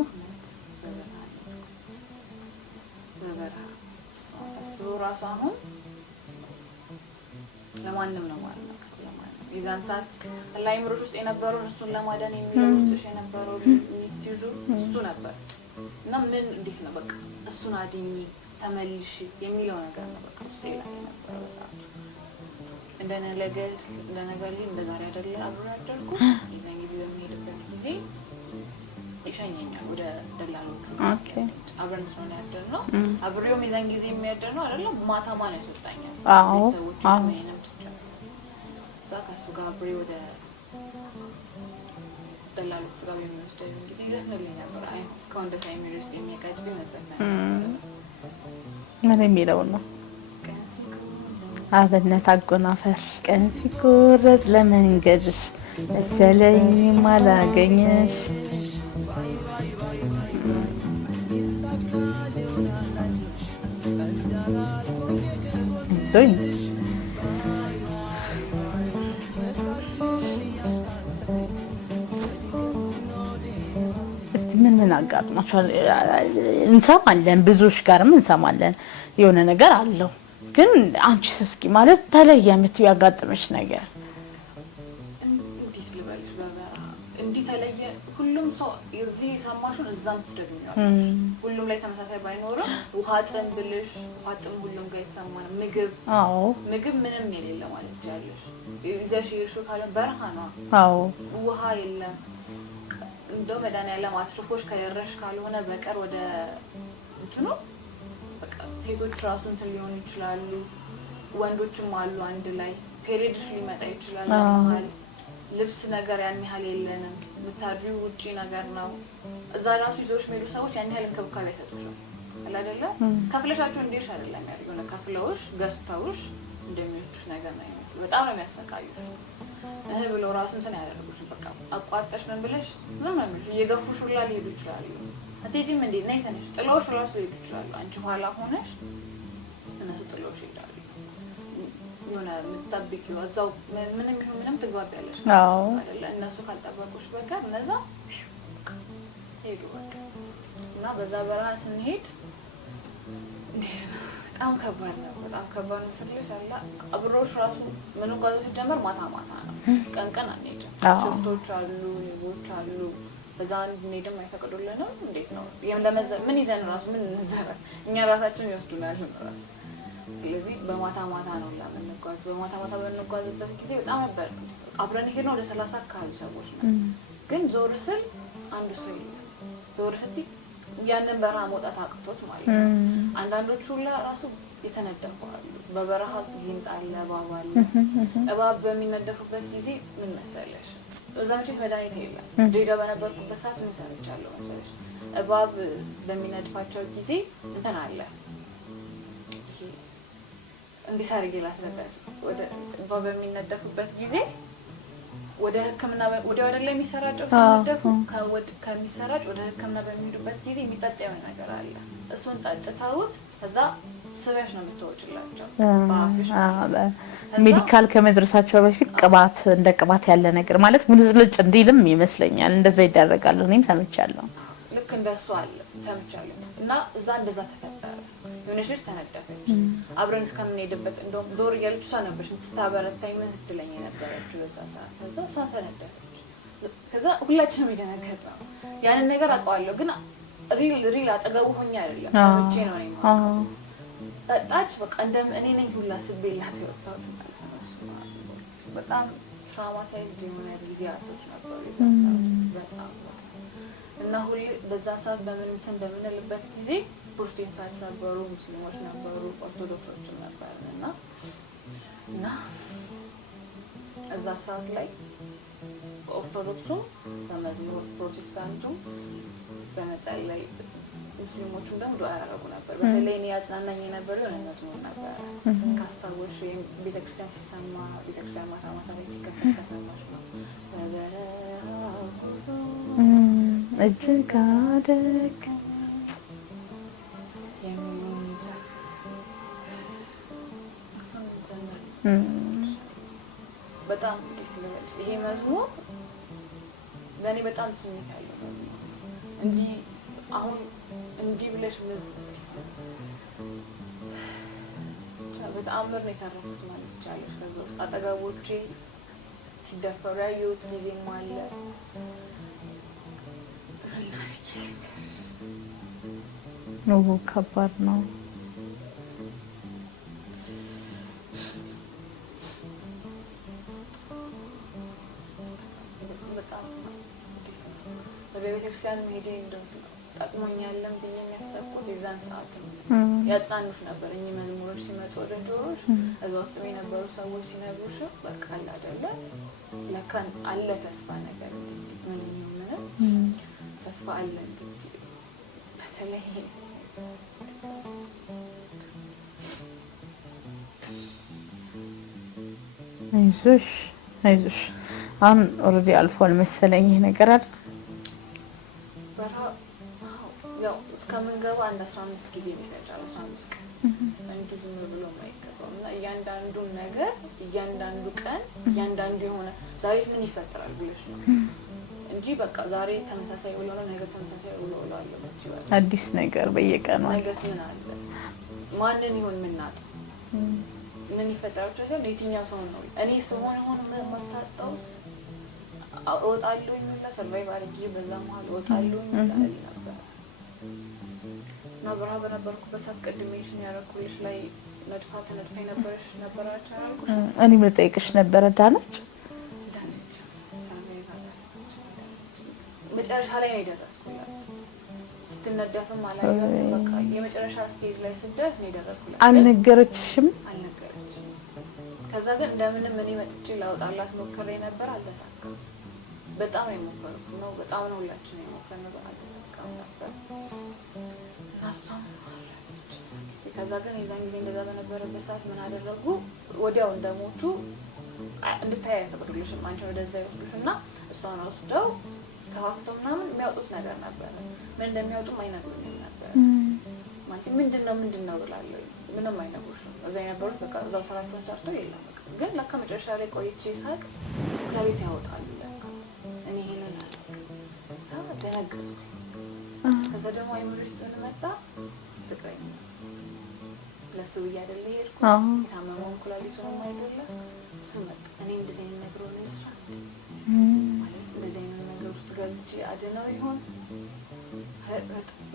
በበረሃ ሳስበው ራሱ አሁን ለማንም ነው ማለት ነው ለማንም የዛን ሰዓት ላይምሮሽ ውስጥ የነበረውን እሱን ለማዳን የሚለው ውስጥሽ የነበረው ሚትጁ እሱ ነበር እና ምን እንዴት ነው በቃ እሱን አድኝ ተመልሽ የሚለው ነገር ነው በቃ ውስጤ ላይ የነበረው በሰዓቱ እንደነገር እንደዛሬ አይደለም አብረን ያደርኩ የዛን ጊዜ በሚሄድበት ጊዜ ይሸኘኛል ወደ ደላሎቹ። ኦኬ አብረን ስለሆነ ያደርነው አብሬውም የዛን ጊዜ የሚያደርነው አይደለም ማታ ማን ያስወጣኛል ሰዎች ምንም ትቻለሁ እዛ ከእሱ ጋር አብሬ ወደ ደላሎቹ ጋር የሚወስደኝ ጊዜ ዘፍንልኝ ነበር። አይ እስካሁን ደስ የሚል ውስጥ የሚያቃጭ ይመስለኛል። ምን የሚለው ነው? አብነት አጎናፈር ቀን ሲቆረጥ ለመንገድሽ መሰለኝ ማላገኘሽ ሶይ ምን አጋጥሟቸዋል? እንሰማለን፣ ብዙዎች ጋርም እንሰማለን የሆነ ነገር አለው። ግን አንቺስ እስኪ ማለት ተለየ የምትይው ያጋጠመሽ ነገር? እንዴት ልበልሽ በበረሃ እንዲህ ተለየ ሁሉም ሰው እዚህ ሰማሽውን እዛም ትደግሚዋለሽ። ሁሉም ላይ ተመሳሳይ ባይኖርም ውሃ ጥም ብልሽ ውሃ ጥም ሁሉም ጋር የተሰማ ነው። ምግብ ምንም የሌለ ማለት ይቻላልሽ። ይዘሽ ይርሹ ካለ በረሃ ነው። ውሃ የለም። እንደው መድኃኒዓለም አትርፎሽ ከደረሽ ካልሆነ በቀር ወደ እንትኑ በቃ ሴቶች ራሱ እንትን ሊሆኑ ይችላሉ ወንዶችም አሉ አንድ ላይ ፔሪድሽ ሊመጣ ይችላል ማለት ልብስ ነገር ያን ያህል የለንም ምታድሪው ውጪ ነገር ነው እዛ ራሱ ይዞሽ ሜሉ ሰዎች ያን ያህል እንክብካቤ አይሰጡሽም አይደለ ከፍለሻቸው እንዴሽ አይደለም ያለው ከፍለውሽ ገዝተውሽ እንደሚወጡሽ ነገር ነው የሚመስለው በጣም ነው የሚያሰቃዩሽ ብሎ ራሱ እንትን ያደርጉሽ በቃ አቋርጠሽ ምን ብለሽ ምንም እየገፉሽ ሁላ ሊሄዱ ይችላሉ አትሄጂም እንዴ ነይ ተነሽ ጥለውሽ ራሱ ሊሄዱ ይችላሉ አንቺ ኋላ ሆነሽ እነሱ ጥለውሽ ይሄዳሉ የሆነ የምትጠብቂው እዛው ምንም ትግባቢያለሽ አይደለ እነሱ ካልጠበቁሽ በቀር እነዛ ሄዱ በቃ እና በዛ በረሃ ስንሄድ እንዴት ነው በጣም ከባድ ነው ስልሽ አላ አብሮሽ ራሱ ምን ጋር ሲጀመር ማታ ነው ቀን አንሄድም ሽፍቶች አሉ ሌቦች አሉ በዛ እንሄድም አይፈቅዱልንም እንዴት ነው ምን ይዘን ራሱ ምን እንዘራ እኛ ራሳችን ይወስዱናል ራሱ ስለዚህ በማታ ነው ለምንጓዝ በማታ በንጓዝበት ጊዜ በጣም ነበር አብረን ሄድነው ወደ 30 አካባቢ ሰዎች ነው ግን ዞር ስል አንዱ ሰው ዞር ስትይ ያንን በረሃ መውጣት አቅቶት ማለት ነው አንዳንዶቹ ሁላ ራሱ የተነደፉ አሉ በበረሃ ይንጣለ ባባል እባብ በሚነደፉበት ጊዜ ምን መሰለሽ እዛምጪስ መድኃኒት የለም ዴዳ በነበርኩበት ሰዓት ምን ሰርቻለሁ መሰለሽ እባብ በሚነድፋቸው ጊዜ እንትን አለ እንዴት አድርጌላት ነበር ወደ እባብ በሚነደፉበት ጊዜ ወደ ህክምና ወደ ላይ የሚሰራጨው ሲነደፉ ከሚሰራጭ ወደ ህክምና በሚሄዱበት ጊዜ የሚጠጣው ነገር አለ እሱን ጠጥተውት ከዛ ስበሽ ነው የምትወጪላቸው ባፍሽ ሜዲካል ከመድረሳቸው በፊት ቅባት እንደ ቅባት ያለ ነገር ማለት ሙልጭ እንዲልም ይመስለኛል እንደዛ ይደረጋል እኔም ሰምቻለሁ ልክ እንደሱ አለ ሰምቻለሁ እና እዛ እንደዛ ተፈጠረ የሆነች ልጅ ተነደፈች አብረን እስከምንሄድበት እንደውም ዞር እያለች እሷ ነበረች ስትታበረታኝ ምን ስትለኝ የነበረችው በዛ ሰዓት ከዛ እሷ ተነደፈች ከዛ ሁላችንም የደነገጥነው ያንን ነገር አውቀዋለሁ ግን ሪል አጠገቡ ሆኜ አይደለም ሰምቼ ነው የማውቀው ጠጣች በቃ እንደም እኔ ነኝ ሁላ ስቤላት የወጣሁት ማለት ነው በጣም ትራውማታይዝድ የሆነ ጊዜያቶች ነበሩ በጣም እና ሁሌ በዛ ሰዓት በምንልበት ጊዜ ፕሮቴስታንቶች ነበሩ ሙስሊሞች ነበሩ ኦርቶዶክሶችም ነበሩ እና እዛ ሰዓት ላይ ኦርቶዶክሱ በመዝሙር ፕሮቴስታንቱ በመጸለይ ሙስሊሞቹም ደግሞ ዱዓ ያደርጉ ነበር በተለይ እኔ ያጽናናኝ የነበረው የሆነ መዝሙር ነበር ካስታወሽ ቤተክርስቲያን ሲሰማ ቤተክርስቲያን ማታ ላይ ሲከፈት ከሰማሽ ነው እጅግ አደግ በጣም ደስ ይላል ይሄ መዝሙር ለኔ በጣም ስሜት ያለው እንዲህ አሁን እንዲህ ብለሽ በጣም ነው የተረፉት ማለት ይቻላል ከዛ ውስጥ አጠገቦቼ ሲደፈሩ ያዩት ጊዜም አለ ነው ከባድ ነው በቤተክርስቲያን ሄዴ እንደዚህ ጠቅሞኛልም ብዬ የሚያሰብኩት የዛን ሰዓት ነው ያጽናኑሽ ነበር እኚህ መዝሙሮች ሲመጡ ወደ ጆሮሽ እዛ ውስጥ የነበሩ ሰዎች ሲነግሩሽ በቃ አይደለ ለካ አለ ተስፋ ነገር ምን ተስፋ አለ በተለይ አይዞሽ አሁን ኦሬዲ አልፏል መሰለኝ ይሄ ነገር አይደል ያው እስከምንገባ አንድ 15 ጊዜ ይፈጃል 15 ቀን እንዴ ዝም ብሎ ማይገባው እና እያንዳንዱን ነገር እያንዳንዱ ቀን እያንዳንዱ የሆነ ዛሬስ ምን ይፈጠራል ብለሽ ነው እንጂ በቃ ዛሬ ተመሳሳይ ውሎ ነው ነገ ተመሳሳይ ውሎ አለ ማለት አዲስ ነገር በየቀኑ ነገስ ምን አለ ማንን ይሆን ምናጣ ምን ይፈጠራል ታዲያ ለየትኛው ሰው ነው እኔ ሰሞን ሆነ መታጣውስ ወጣለሁ እና ሰርቫይቭ አድርጌ በዛ መሀል ወጣለሁ ይላል ነበር ነብራ በነበርኩበት ሰዓት ቀድሜሽን ያረኩልሽ ላይ ነድፋት ነበራች አልኩሽ እኔ ልጠይቅሽ ነበር ዳነች ሰርቫይቭ አድርጌ መጨረሻ ላይ ነው የደረስኩላት ስትነደፍም አላየኋትም። በቃ የመጨረሻ ስቴጅ ላይ ስደርስ ነው የደረስኩላት። አልነገረችሽም? አልነገረችም። ከዛ ግን እንደምንም እኔ መጥቼ ላውጣላት ሞክሬ ነበር፣ አልተሳካም። በጣም ነው የሞከርኩት ነው በጣም ነው ሁላችንም የሞከርነው፣ አልተሳካም ነበር። እሷም ከዛ ግን የዛን ጊዜ እንደዛ በነበረበት ሰዓት ምን አደረጉ? ወዲያው እንደሞቱ እንድታይ አይፈቅዱልሽም። አንቺ ወደዛ ይወስዱሽና እሷን ወስደው ከፋፍተው ምናምን የሚያወጡት ነገር ነበር። ምን እንደሚያወጡም አይነግሩኝም ነበር። ማለት ምንድን ነው ብላለሁ። ምንም አይነግሩሽም። እዛ የነበሩት በቃ እዛው ስራቸውን ሰርተው የለም በቃ። ግን ለካ መጨረሻ ላይ ቆይቼ ሳቅ ኩላሊት ያወጣሉ ለካ። እኔ ይሄንን እዛ ደነገጥኩ። ከዛ ደግሞ አይምሮ ውስጥ ምን መጣ? ፍቅረኛ ለሱ ብዬ አይደለ የሄድኩት፣ የታመመውን ኩላሊቱንም አይደለ እሱ መጣ። እኔ እንደዚህ አይነት ነገር ሆነ ይስራ ማለት እንደዚህ አይነት ነገር ውስጥ ገብቼ አድነው ይሆን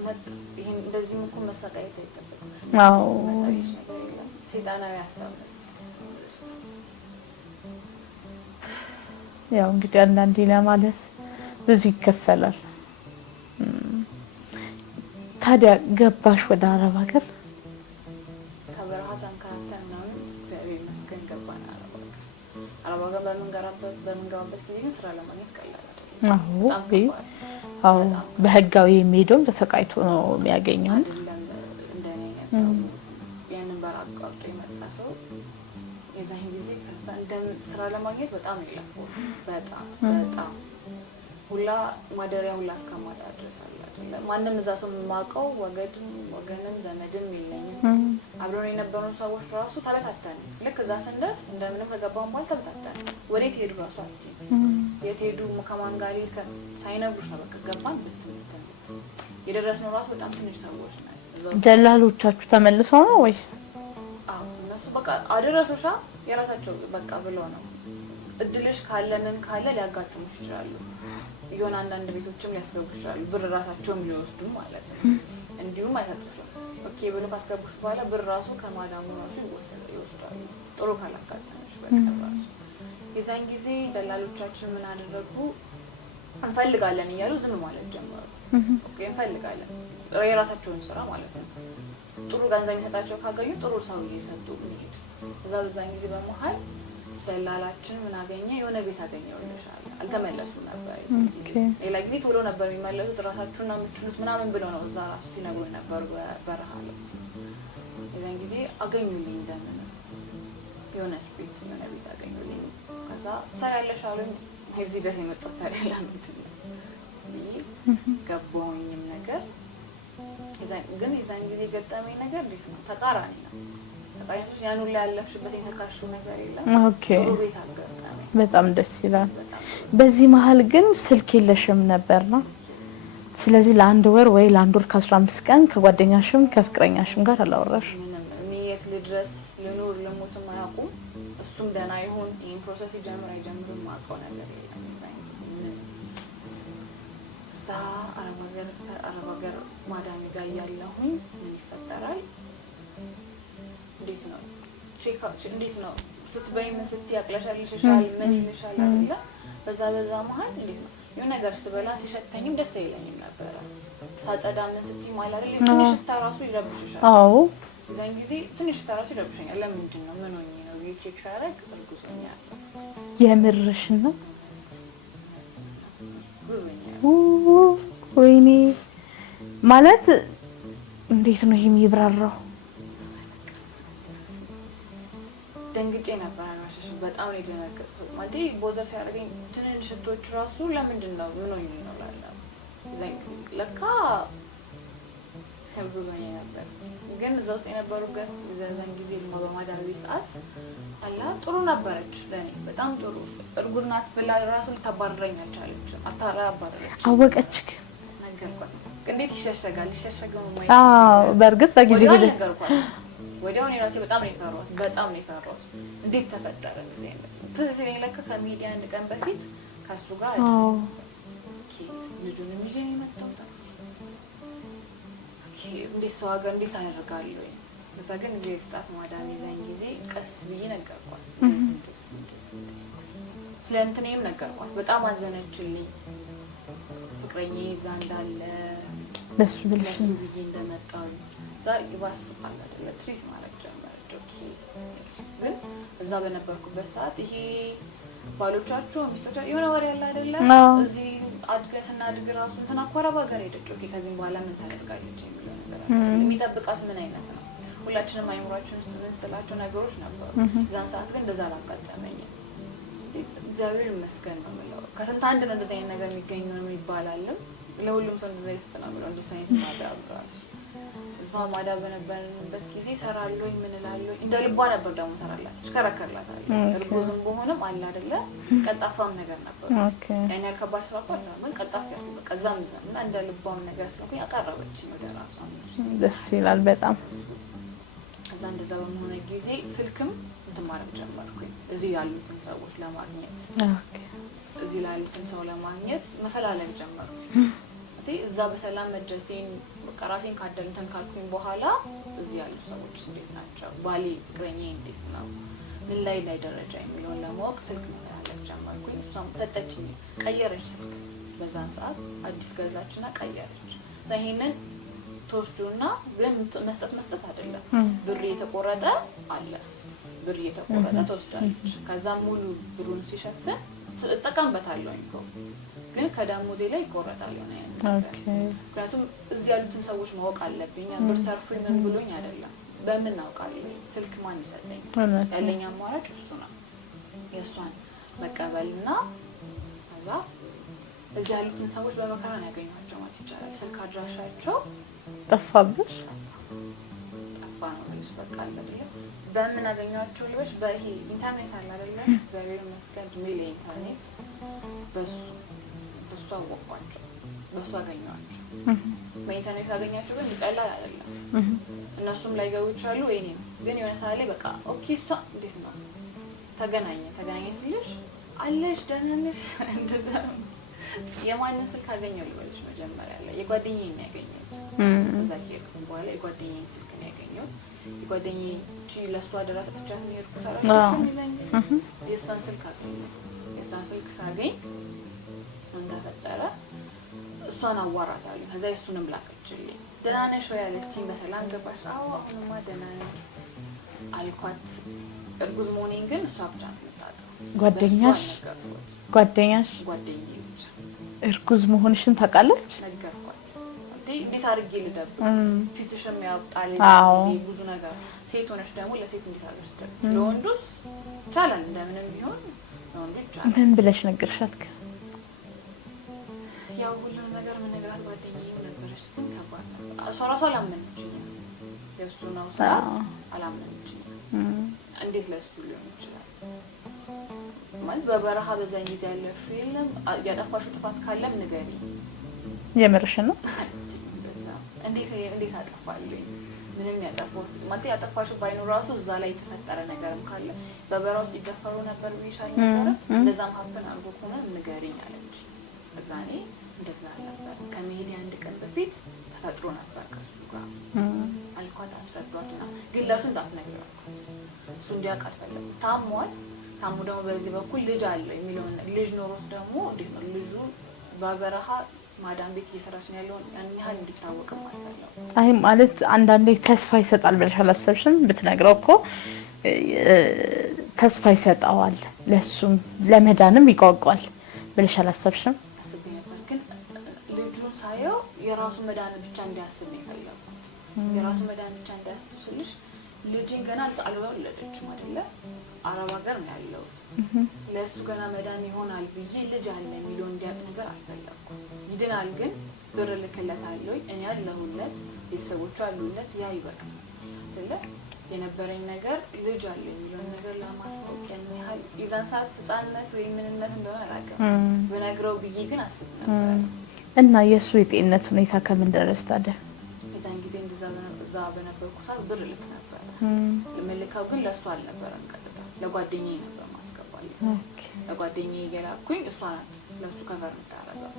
መጣ። ይሄን እንደዚህ እኮ መሰቃየት አይጠበቅም። አዎ ሰይጣናዊ ሀሳብ ነው። ያው እንግዲህ አንዳንዴ ለማለት ብዙ ይከፈላል። ታዲያ ገባሽ ወደ አረብ ሀገር? ከበረሃ ተንከራተን ምናምን እግዚአብሔር ይመስገን ገባን አረብ ሀገር። አረብ ሀገር በምንገባበት ጊዜ ግን ስራ ለማግኘት ቀላል አይደለም። አዎ በህጋዊ የሚሄደው ተሰቃይቶ ነው የሚያገኘው። እንደኔ አይነት ሰው ያንን በረሃ አቋርጦ የመጣ ሰው የዛን ጊዜ ከዛ ስራ ለማግኘት በጣም ይለፋል። በጣም ሁላ ማደሪያ ሁላ እስከማጣ ድረስ አለ አይደለ። ማንም እዛ ሰው የማውቀው ወገንም ዘመድም የለኝም። አብረን የነበሩ ሰዎች ራሱ ተበታተን። ልክ እዛ ስንደርስ እንደምንም ከገባን በኋላ ተበታተን። ወዴት ሄዱ ራሱ አትይም። የት ሄዱ ከማን ጋር ሄድ ሳይነግሩሽ ነው በቃ ገባን። የደረስነው ራሱ በጣም ትንሽ ሰዎች ናቸው። ደላሎቻችሁ ተመልሰው ነው ወይስ? አዎ እነሱ በቃ አደረሱሻ የራሳቸው በቃ ብለው ነው። እድልሽ ካለ ምን ካለ ሊያጋጥሙሽ ይችላሉ። የሆነ አንዳንድ ቤቶችም ሊያስገቡ ይችላሉ። ብር ራሳቸውም ሊወስዱ ማለት ነው። እንዲሁም አይሰጡሽም። ኦኬ ብሎ ካስገቡሽ በኋላ ብር ራሱ ከማዳሙ ራሱ ይወስዳሉ። ጥሩ ካላጋጠመሽ በቃ ራሱ የዛን ጊዜ ደላሎቻችን ምን አደረጉ? እንፈልጋለን እያሉ ዝም ማለት ጀመሩ። ኦኬ እንፈልጋለን የራሳቸውን ስራ ማለት ነው። ጥሩ ገንዘብ የሚሰጣቸው ካገኙ ጥሩ ሰው እየሰጡ መሄድ። እዛ በዛን ጊዜ በመሀል ደላላችን ምን አገኘ? የሆነ ቤት አገኘው ይልሻል። አልተመለሱም ነበር። ሌላ ጊዜ ቶሎ ነበር የሚመለሱት። ራሳችሁን ነው የምትችሉት ምናምን ብለው ነው እዛ ራሱ ሲነግሩኝ ነበር በረሃ ላይ። የዛን ጊዜ አገኙልኝ እንደምን የሆነች ቤት የሆነ ቤት አገኙልኝ። ከዛ ትሰሪያለሽ አሉኝ። እዚህ ድረስ የመጣሁት ታዲያ ለምንድን ነው ገባሁኝም ነገር። ግን የዛን ጊዜ ገጠመኝ ነገር እንዴት ነው? ተቃራኒ ነው። ተቃራኒዎች ያን ሁሉ ያለፍሽበት የተካሹ ነገር የለም። ኦኬ ቤት አጋጠመኝ። በጣም ደስ ይላል። በዚህ መሀል ግን ስልክ የለሽም ነበርና ስለዚህ ለአንድ ወር ወይ ለአንድ ወር ከ15 ቀን ከጓደኛሽም ከፍቅረኛሽም ጋር አላወራሽ? ምንም እኔ የት ልድረስ ልኑር ልሞትም አያውቁም። እሱም ደህና ይሁን ይህን ፕሮሰስ ይጀምር አይጀምርም የማውቀው ነገር የለም። እዛ አረብ ሀገር ማዳሜ ጋር እያለሁኝ ምን ይፈጠራል? እንዴት ነው ስትበይ ምን ስትይ ያቅለሻልሽሻል ምን ይልሻል አይደለ? በዛ መሀል እንዴት ነው የሆነ ነገር ስበላ ሲሸተኝም ደስ አይለኝም ነበረ። ሳጸዳ ምን ስትይ ማለት አይደል ትንሽ ሽታ ራሱ ይረብሽሻል። አዎ የዛን ጊዜ ትንሽ ሽታ ራሱ ይረብሽኛል። ለምንድን ነው ምን ሆኜ ነው ቼክ ሳደርግ እርጉዝ ነኝ። የምርሽን ነው? ወይኔ ማለት እንዴት ነው ይሄ የሚብራራው? ደንግጬ ነበር። አልዋሽሽም በጣም ነው የደነገጥኩት። ማለት ቦዘር ሲያደርገኝ ትንንሽ ሽቶች ራሱ ለምንድን ነው ምን ሆኜ ነው እላለሁ። ለካ ብዙ ሆኜ ነበር። ግን እዛ ውስጥ የነበሩበት ዘን ጊዜ ልማ በማዳበቤ ሰዓት አላ ጥሩ ነበረች ለእኔ በጣም ጥሩ። እርጉዝ ናት ብላ ራሱ ልታባረረኝ አልቻለችም። አባረረች። አወቀች ግን ነገርኳት። እንዴት ይሸሸጋል? ይሸሸጋል ማለት አዎ በእርግጥ በጊዜ ሄደ ነገርኳት። ወዲያው እኔ ራሴ በጣም ነው የፈራሁት። እንዴት ተፈጠረ እንደዚህ አይነት ትዝ ሲለኝ ለካ ከሚዲያ አንድ ቀን በፊት ከሱ ጋር ልጁንም ይዤ ነው የመጣሁት። እንዴት ሰው ሀገር እንዴት አደርጋለሁ? በዛ ግን ጊዜ ስጣት ማዳም የዛን ጊዜ ቀስ ብዬ ነገርኳት። ስለ እንትኔም ነገርኳት። በጣም አዘነችልኝ። ፍቅረኛዬ እዛ እንዳለ ለሱ ብለሽ ብዬ እንደመጣሁ ዛሬ ይባስባል አይደለ ትሪት ማድረግ ጀመረች። ኦኬ ግን እዛ በነበርኩበት ሰዓት ይሄ ባሎቻችሁ ሚስቶቻችሁ የሆነ ወሬ ያለ አይደለ እዚህ አድገስና አድግ ራሱ እንትና አኮራባ ጋር ሄደች። ኦኬ ከዚህም በኋላ ምን ታደርጋለች የሚለው ነገር የሚጠብቃት ምን አይነት ነው? ሁላችንም አይምሯችን ውስጥ ምን ስላቸው ነገሮች ነበሩ። እዛን ሰዓት ግን እንደዛ አላጋጠመኝም። እግዚአብሔር ይመስገን ነው የምለው። ከስንት አንድ ነው እንደዚህ አይነት ነገር የሚገኘው ነው ይባላልም። ለሁሉም ሰው እንደዛ ይስተና ብለው እንደ ሳይንስ ማዳብ ራሱ እዛው ማዳብ በነበረበት ጊዜ ሰራለሁ ምን እላለሁ እንደ ልቧ ነበር ደግሞ ሰራላት ተሽከረከርላታል። እርጉዝም በሆነም አለ አይደለ ቀጣፋም ነገር ነበር። ኦኬ ያኔ ያልከባድ ስራ ፓርት ነው ቀጣፍ ያለው በቃ ዛም እና እንደ ልቧም ነገር ስለሆነ ያቀረበችኝ ወደ ራሷ ደስ ይላል በጣም። ከዛ እንደዛ በመሆነ ጊዜ ስልክም እንትን ማድረግ ጀመርኩኝ እዚህ ያሉትን ሰዎች ለማግኘት። ኦኬ እዚህ ያሉትን ሰው ለማግኘት መፈላለግ ጀመርኩኝ። እዛ በሰላም መድረሴን በቃ ራሴን ካደልተን ካልኩኝ በኋላ እዚህ ያሉ ሰዎች እንዴት ናቸው፣ ባሌ ፍቅረኛዬ እንዴት ነው፣ ምን ላይ ደረጃ የሚለውን ለማወቅ ስልክ መፈላለግ ጀመርኩኝ። እሷም ሰጠችኝ፣ ቀየረች ስልክ በዛን ሰዓት አዲስ ገዛችና ቀየረች። ይሄንን ተወስዱና ግን መስጠት አይደለም ብር የተቆረጠ አለ ብር የተቆረጠ ተወስዳለች። ከዛ ሙሉ ብሩን ሲሸፍን ተጠቀምበታለሁ እንኮ ግን ከደሞዜ ላይ ይቆረጣል ነው ያለው። ምክንያቱም እዚህ ያሉትን ሰዎች ማወቅ አለብኝ። ብር ተርፎኝ ምን ብሎኝ አይደለም በምን አውቃለሁ? ስልክ ማን ይሰጠኝ? ያለኝ አማራጭ እሱ ነው። የእሷን መቀበልና ከዛ እዚህ ያሉትን ሰዎች በመከራ ነው ያገኘኋቸው ማለት ይቻላል። ስልክ አድራሻቸው ጠፋብሽ? ጠፋ ነው ማለት በቃ አይደለም። በምን አገኘኋቸው ልበሽ? በይሄ ኢንተርኔት አለ አይደለ? እግዚአብሔር ይመስገን ሜል ኢንተርኔት በሱ አወቅኳቸው፣ በሱ አገኘኋቸው። በኢንተርኔት አገኛቸው ግን ቀላል አይደለም። እነሱም ላይ ገቡ ይችላሉ ወይኔም ግን የሆነ ሰዓት ላይ በቃ ኦኬ እሷ እንዴት ነው ተገናኘ ስልሽ አለሽ ደህና ነሽ እንደዛ የማንን ስልክ አገኘው ልበልሽ? መጀመሪያ ላይ የጓደኛዬን ነው ያገኘሁት። እዛ ሄድኩ በኋላ የጓደኛዬን ስልክ ነው ያገኘሁት። የጓደኛዬ ለእሷ አደራ ሰጥቻት ነው የሄድኩት። አራሽም ይዘኝ የእሷን ስልክ አገኘሁ። የእሷን ስልክ ሳገኝ እንደፈጠረ እሷን አዋራታለሁ። ከዛ እሱንም ላከችልኝ። ደህና ነሽ ወይ አለችኝ። በሰላም ገባሽ? አዎ አሁንማ ደህና ነኝ አልኳት። እርጉዝ መሆኔን ግን እሷ ብቻ አትመጣጣው። ጓደኛሽ ጓደኛዬ ብቻ እርጉዝ መሆንሽን ታውቃለች? ነገርኳት። እንዴት አድርጌ ልደብቅ? ፊትሽም ያወጣል ብዙ ነገር። ሴት ሆነሽ ደግሞ ለሴት እንዴት አድርገሽ ትደብቅ? ለወንዱስ ይቻላል እንደምንም ቢሆን ለወንዱ ይቻላል። ምን ብለሽ ነገርሻት? ያው ሁሉም ነገር ምን ነገራት ጓደኛዬ ነበረች። ግን ከባድ ነው። እሷ ራሷ አላመነችኝም። የእሱ ነው ሰዓት አላመነችኝም። እንዴት ለእሱ ሊሆን ይችላል ማለት በበረሃ በዛን ጊዜ ያለሽው የለም ያጠፋሽው ጥፋት ካለም ንገሪኝ። የምርሽን ነው? እንዴት አጠፋለኝ? ምንም ያጠፋሁት ማለት ያጠፋሽው ባይኖር ራሱ እዛ ላይ የተፈጠረ ነገርም ካለ በበረሃ ውስጥ ይደፈሩ ነበር ብዬሻኝ ነበር። እንደዛም ሀብን አድርጎ ከሆነ ንገሪኝ አለች። እዛ እኔ እንደዛ ነበር ከመሄድ አንድ ቀን በፊት ተፈጥሮ ነበር ከሱ ጋር አልኳት። አስረዷትና ግን ለሱ እንዳትነግረው እሱ እንዲያውቅ አልፈለኩም። ታሟል። ታሙ ደግሞ በዚህ በኩል ልጅ አለ የሚለውን ልጅ ኖሮት ደግሞ እንዴት ነው ልጁ በበረሃ ማዳም ቤት እየሰራች ነው ያለው ያን ያህል እንዲታወቅም አልፈለኩም። አይ ማለት አንዳንዴ ተስፋ ይሰጣል ብለሽ አላሰብሽም? ብትነግረው እኮ ተስፋ ይሰጣዋል፣ ለሱም ለመዳንም ይጓጓል ብለሽ አላሰብሽም? አስቤ ነበር ግን ልጁን ሳየው የራሱ መዳን ብቻ እንዲያስብ ነው የፈለኩት። የራሱ መዳን ብቻ እንዲያስብ ስልሽ ልጅን ገና አልወለደችም አይደለ? አረብ ሀገር ነው ያለው። ለሱ ገና መዳን ይሆናል ብዬ ልጅ አለ የሚለው እንዲያውቅ ነገር አልፈለኩም። ይድናል ግን ብር ልክለታለሁ እኔ ያለሁለት ቤተሰቦቹ አሉለት ያ ይበቃል አይደለ? የነበረኝ ነገር ልጅ አለ የሚለው ነገር ለማስታወቅ ያን ያህል የዛን ሰዓት ህፃንነት ወይ ምንነት እንደሆነ አላውቅም። በነግረው ብዬ ግን አስብ ነበር። እና የሱ የጤንነት ሁኔታ ከምን ደረሰ ታዲያ? የዛን ጊዜ እንደዛ በነበርኩ ሰዓት ብር ልክ ነበር። ለመልካው ግን ለሱ አልነበረም። ቀጥታ ለጓደኛዬ ነበር ማስገባለሁ። ለጓደኛዬ ገላኩኝ። እሷ ናት ለሱ ከቨር የምታረገው።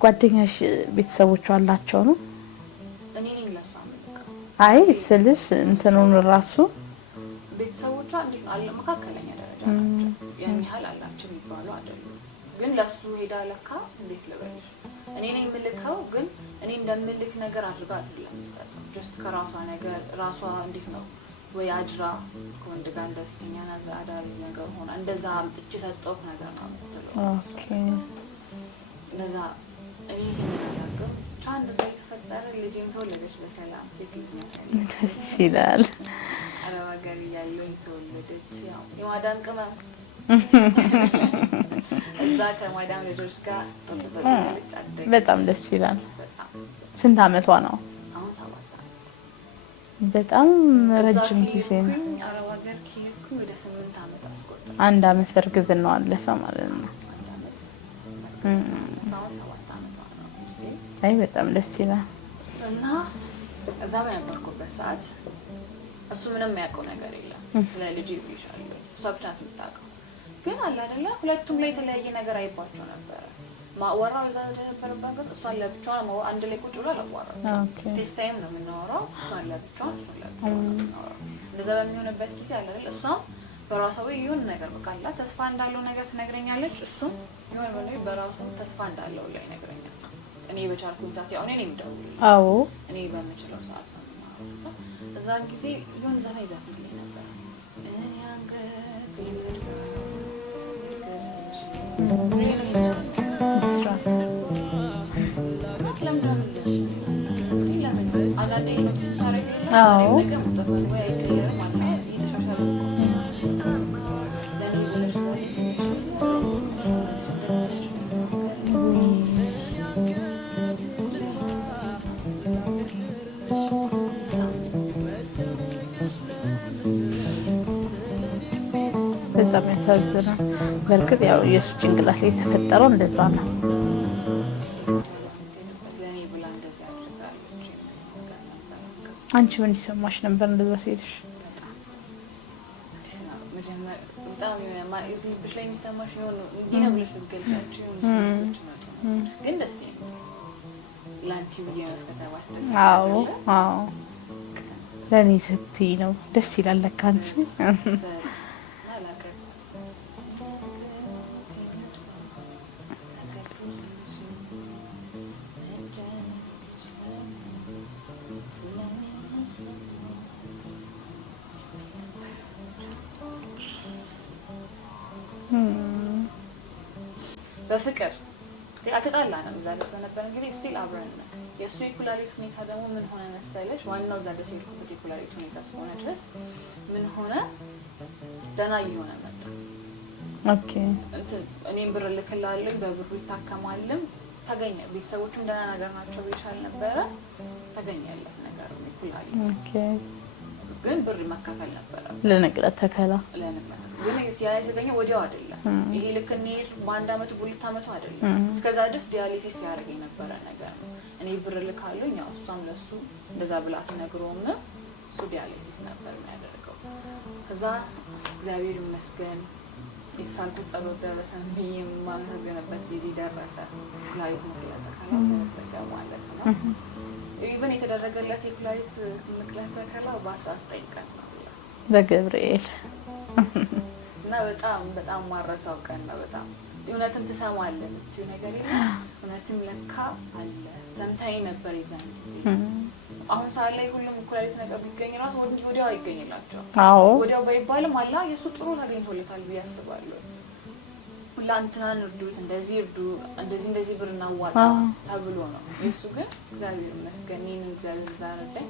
ጓደኛሽ ቤተሰቦቹ አላቸው ነው? እኔ ነኝ ለሱ አመልካው። አይ ስልሽ እንትኑን ራሱ ቤተሰቦቿ እንዴት ነው አለ መካከለኛ ደረጃ ናቸው። ያን ያህል አላቸው የሚባሉ አይደሉም። ግን ለሱ ሄዳ ለካ እንዴት ልበልሽ እኔ ነኝ የምልከው ግን እኔ እንደምልክ ነገር አድርጋ አይደለም የምትሰጠው። ጀስት ከራሷ ነገር ራሷ እንዴት ነው ወይ አድራ ከወንድ ጋር እንደስተኛ ነገር አዳሪ ነገር ሆና እንደዛ አምጥቼ ሰጠው ነገር ነው የምትለው። ኦኬ እንደዛ እኔ ግን ቻን እንደዛ የተፈጠረ ልጅም ተወለደች በሰላም ሴት ልጅ ነው ደስ ይላል። አረብ ሀገር እያለሁ የተወለደች ያው የማዳም ቅመም እዛ ከማዳም ልጆች ጋር ተወለደች አደገች። በጣም ደስ ይላል። በጣም ስንት አመቷ ነው? አሁን 7 አመት። በጣም ረጅም ጊዜ ነው። አረብ ሀገር ከሄድኩኝ ወደ 8 አመት አስቆጠረ። 1 አመት በእርግዝናው አለፈ ማለት ነው። 1 አመት አሁን 7 አመቷ ነው እንጂ አይ በጣም ደስ ይላል። እና እዛ በነበርኩበት ሰዓት እሱ ምንም የሚያውቀው ነገር የለም ስለ ልጅ ይብሻል። እሷ ብቻ የምታውቀው ግን አለ አይደለ ሁለቱም ላይ የተለያየ ነገር አይባቸው ነበረ። ማወራው እዛ ተነበረበት ግን እሷን ለብቻዋ አንድ ላይ ቁጭ ብሎ አላወራም። ፌስ ታይም ነው የምናወራው። እሷን ለብቻዋ እሱን ለብቻዋ ነው የምናወራው። እንደዛ በሚሆንበት ጊዜ አለ አይደለ እሷ በራሷ ወይ የሆነ ነገር በቃ አላ ተስፋ እንዳለው ነገር ትነግረኛለች። እሱም የሆነ ነገር በራሱ ተስፋ እንዳለው ላይ ይነግረኛል። እኔ በቻልኩኝ ሰዓት ያው እኔ ነኝ የምደውልልኝ። አዎ እኔ በምችለው ሰዓት ነው የማወራው። እዛን ጊዜ የሆነ ዘፈን ይዘፍንልኝ ነበር። እኔ አንገት በጣም ያሳዝናል። በእርግጥ ያው የእሱ ጭንቅላት ላይ የተፈጠረው እንደዛ ነው። አንቺ ምን እንዲሰማሽ ነበር እንደዛ ሲልሽ? በጣም ልብሽ ላይ የሚሰማሽ የሆነ እንዲህ ነው ብለሽ ልትገልጫቸው የሆኑ ስሜቶች መጡ። ግን ደስ ይላል ለአንቺ ብዬ ነው እስከተባሽ ደስ ይላል። አዎ አዎ ለእኔ ስትይ ነው ደስ ይላል ለካ አንቺ በፍቅር አልተጣላንም። እዛ ድረስ በነበረን ጊዜ ስቲል አብረን ነን። የእሱ የኩላሊት ሁኔታ ደግሞ ምን ሆነ መሰለሽ? ዋናው እዛ ድረስ የሄድኩበት የኩላሊት ሁኔታ እስከሆነ ድረስ ምን ሆነ ደህና እየሆነ መጣ። ኦኬ እኔም ብር ልክላለሁ፣ በብሩ ይታከማልም ተገኘ። ቤተሰቦቹም ደህና ነገር ናቸው ብዬሻል ነበረ። ተገኘለት ነገር ነው የኩላሊት። ኦኬ ግን ብር መካፈል ነበረ ለነቅለ ተከላ ግን ያ የተገኘው ወዲያው አይደለም። ይሄ ልክ እንሂድ በ1 አመቱ በ2 አመቱ አይደለም። እስከዛ ድረስ ዲያሊሲስ ያደርግ የነበረ ነገር ነው። እኔ ብር ልካለሁ፣ ያው እሷም ለሱ እንደዛ ብላ ሲነግረውም እሱ ዲያሊሲስ ነበር የሚያደርገው። ከዛ እግዚአብሔር ይመስገን የተሳልኩት ጸሎት ደረሰ ብዬ የማመሰግንበት ጊዜ ደረሰ። ኩላሊት ንቅለ ተከላ ተደረገ ማለት ነው። ኢቨን የተደረገለት የኩላሊት ንቅለ ተከላ በ19 ቀን ነው በገብርኤል እና በጣም ማረሳው ቀን ነው። በጣም እውነትም ትሰማለህ የምትይው ነገር የለም። እውነትም ለካ አለ ሰምታኝ ነበር የዛን ጊዜ። አሁን ሰዓት ላይ ሁሉም ኩላሊት ነገር ቢገኝ ራሱ ወዲያው አይገኝላቸውም። አዎ ወዲያው ባይባልም አላ የእሱ ጥሩ ተገኝቶለታል ብዬ አስባለሁ። ሁላ እንትናን እርዱት፣ እንደዚህ እርዱ፣ እንደዚህ ብር እናዋጣ ተብሎ ነው። የእሱ ግን እግዚአብሔር ይመስገን እኔን እግዚአብሔር እዛ ረዳኝ።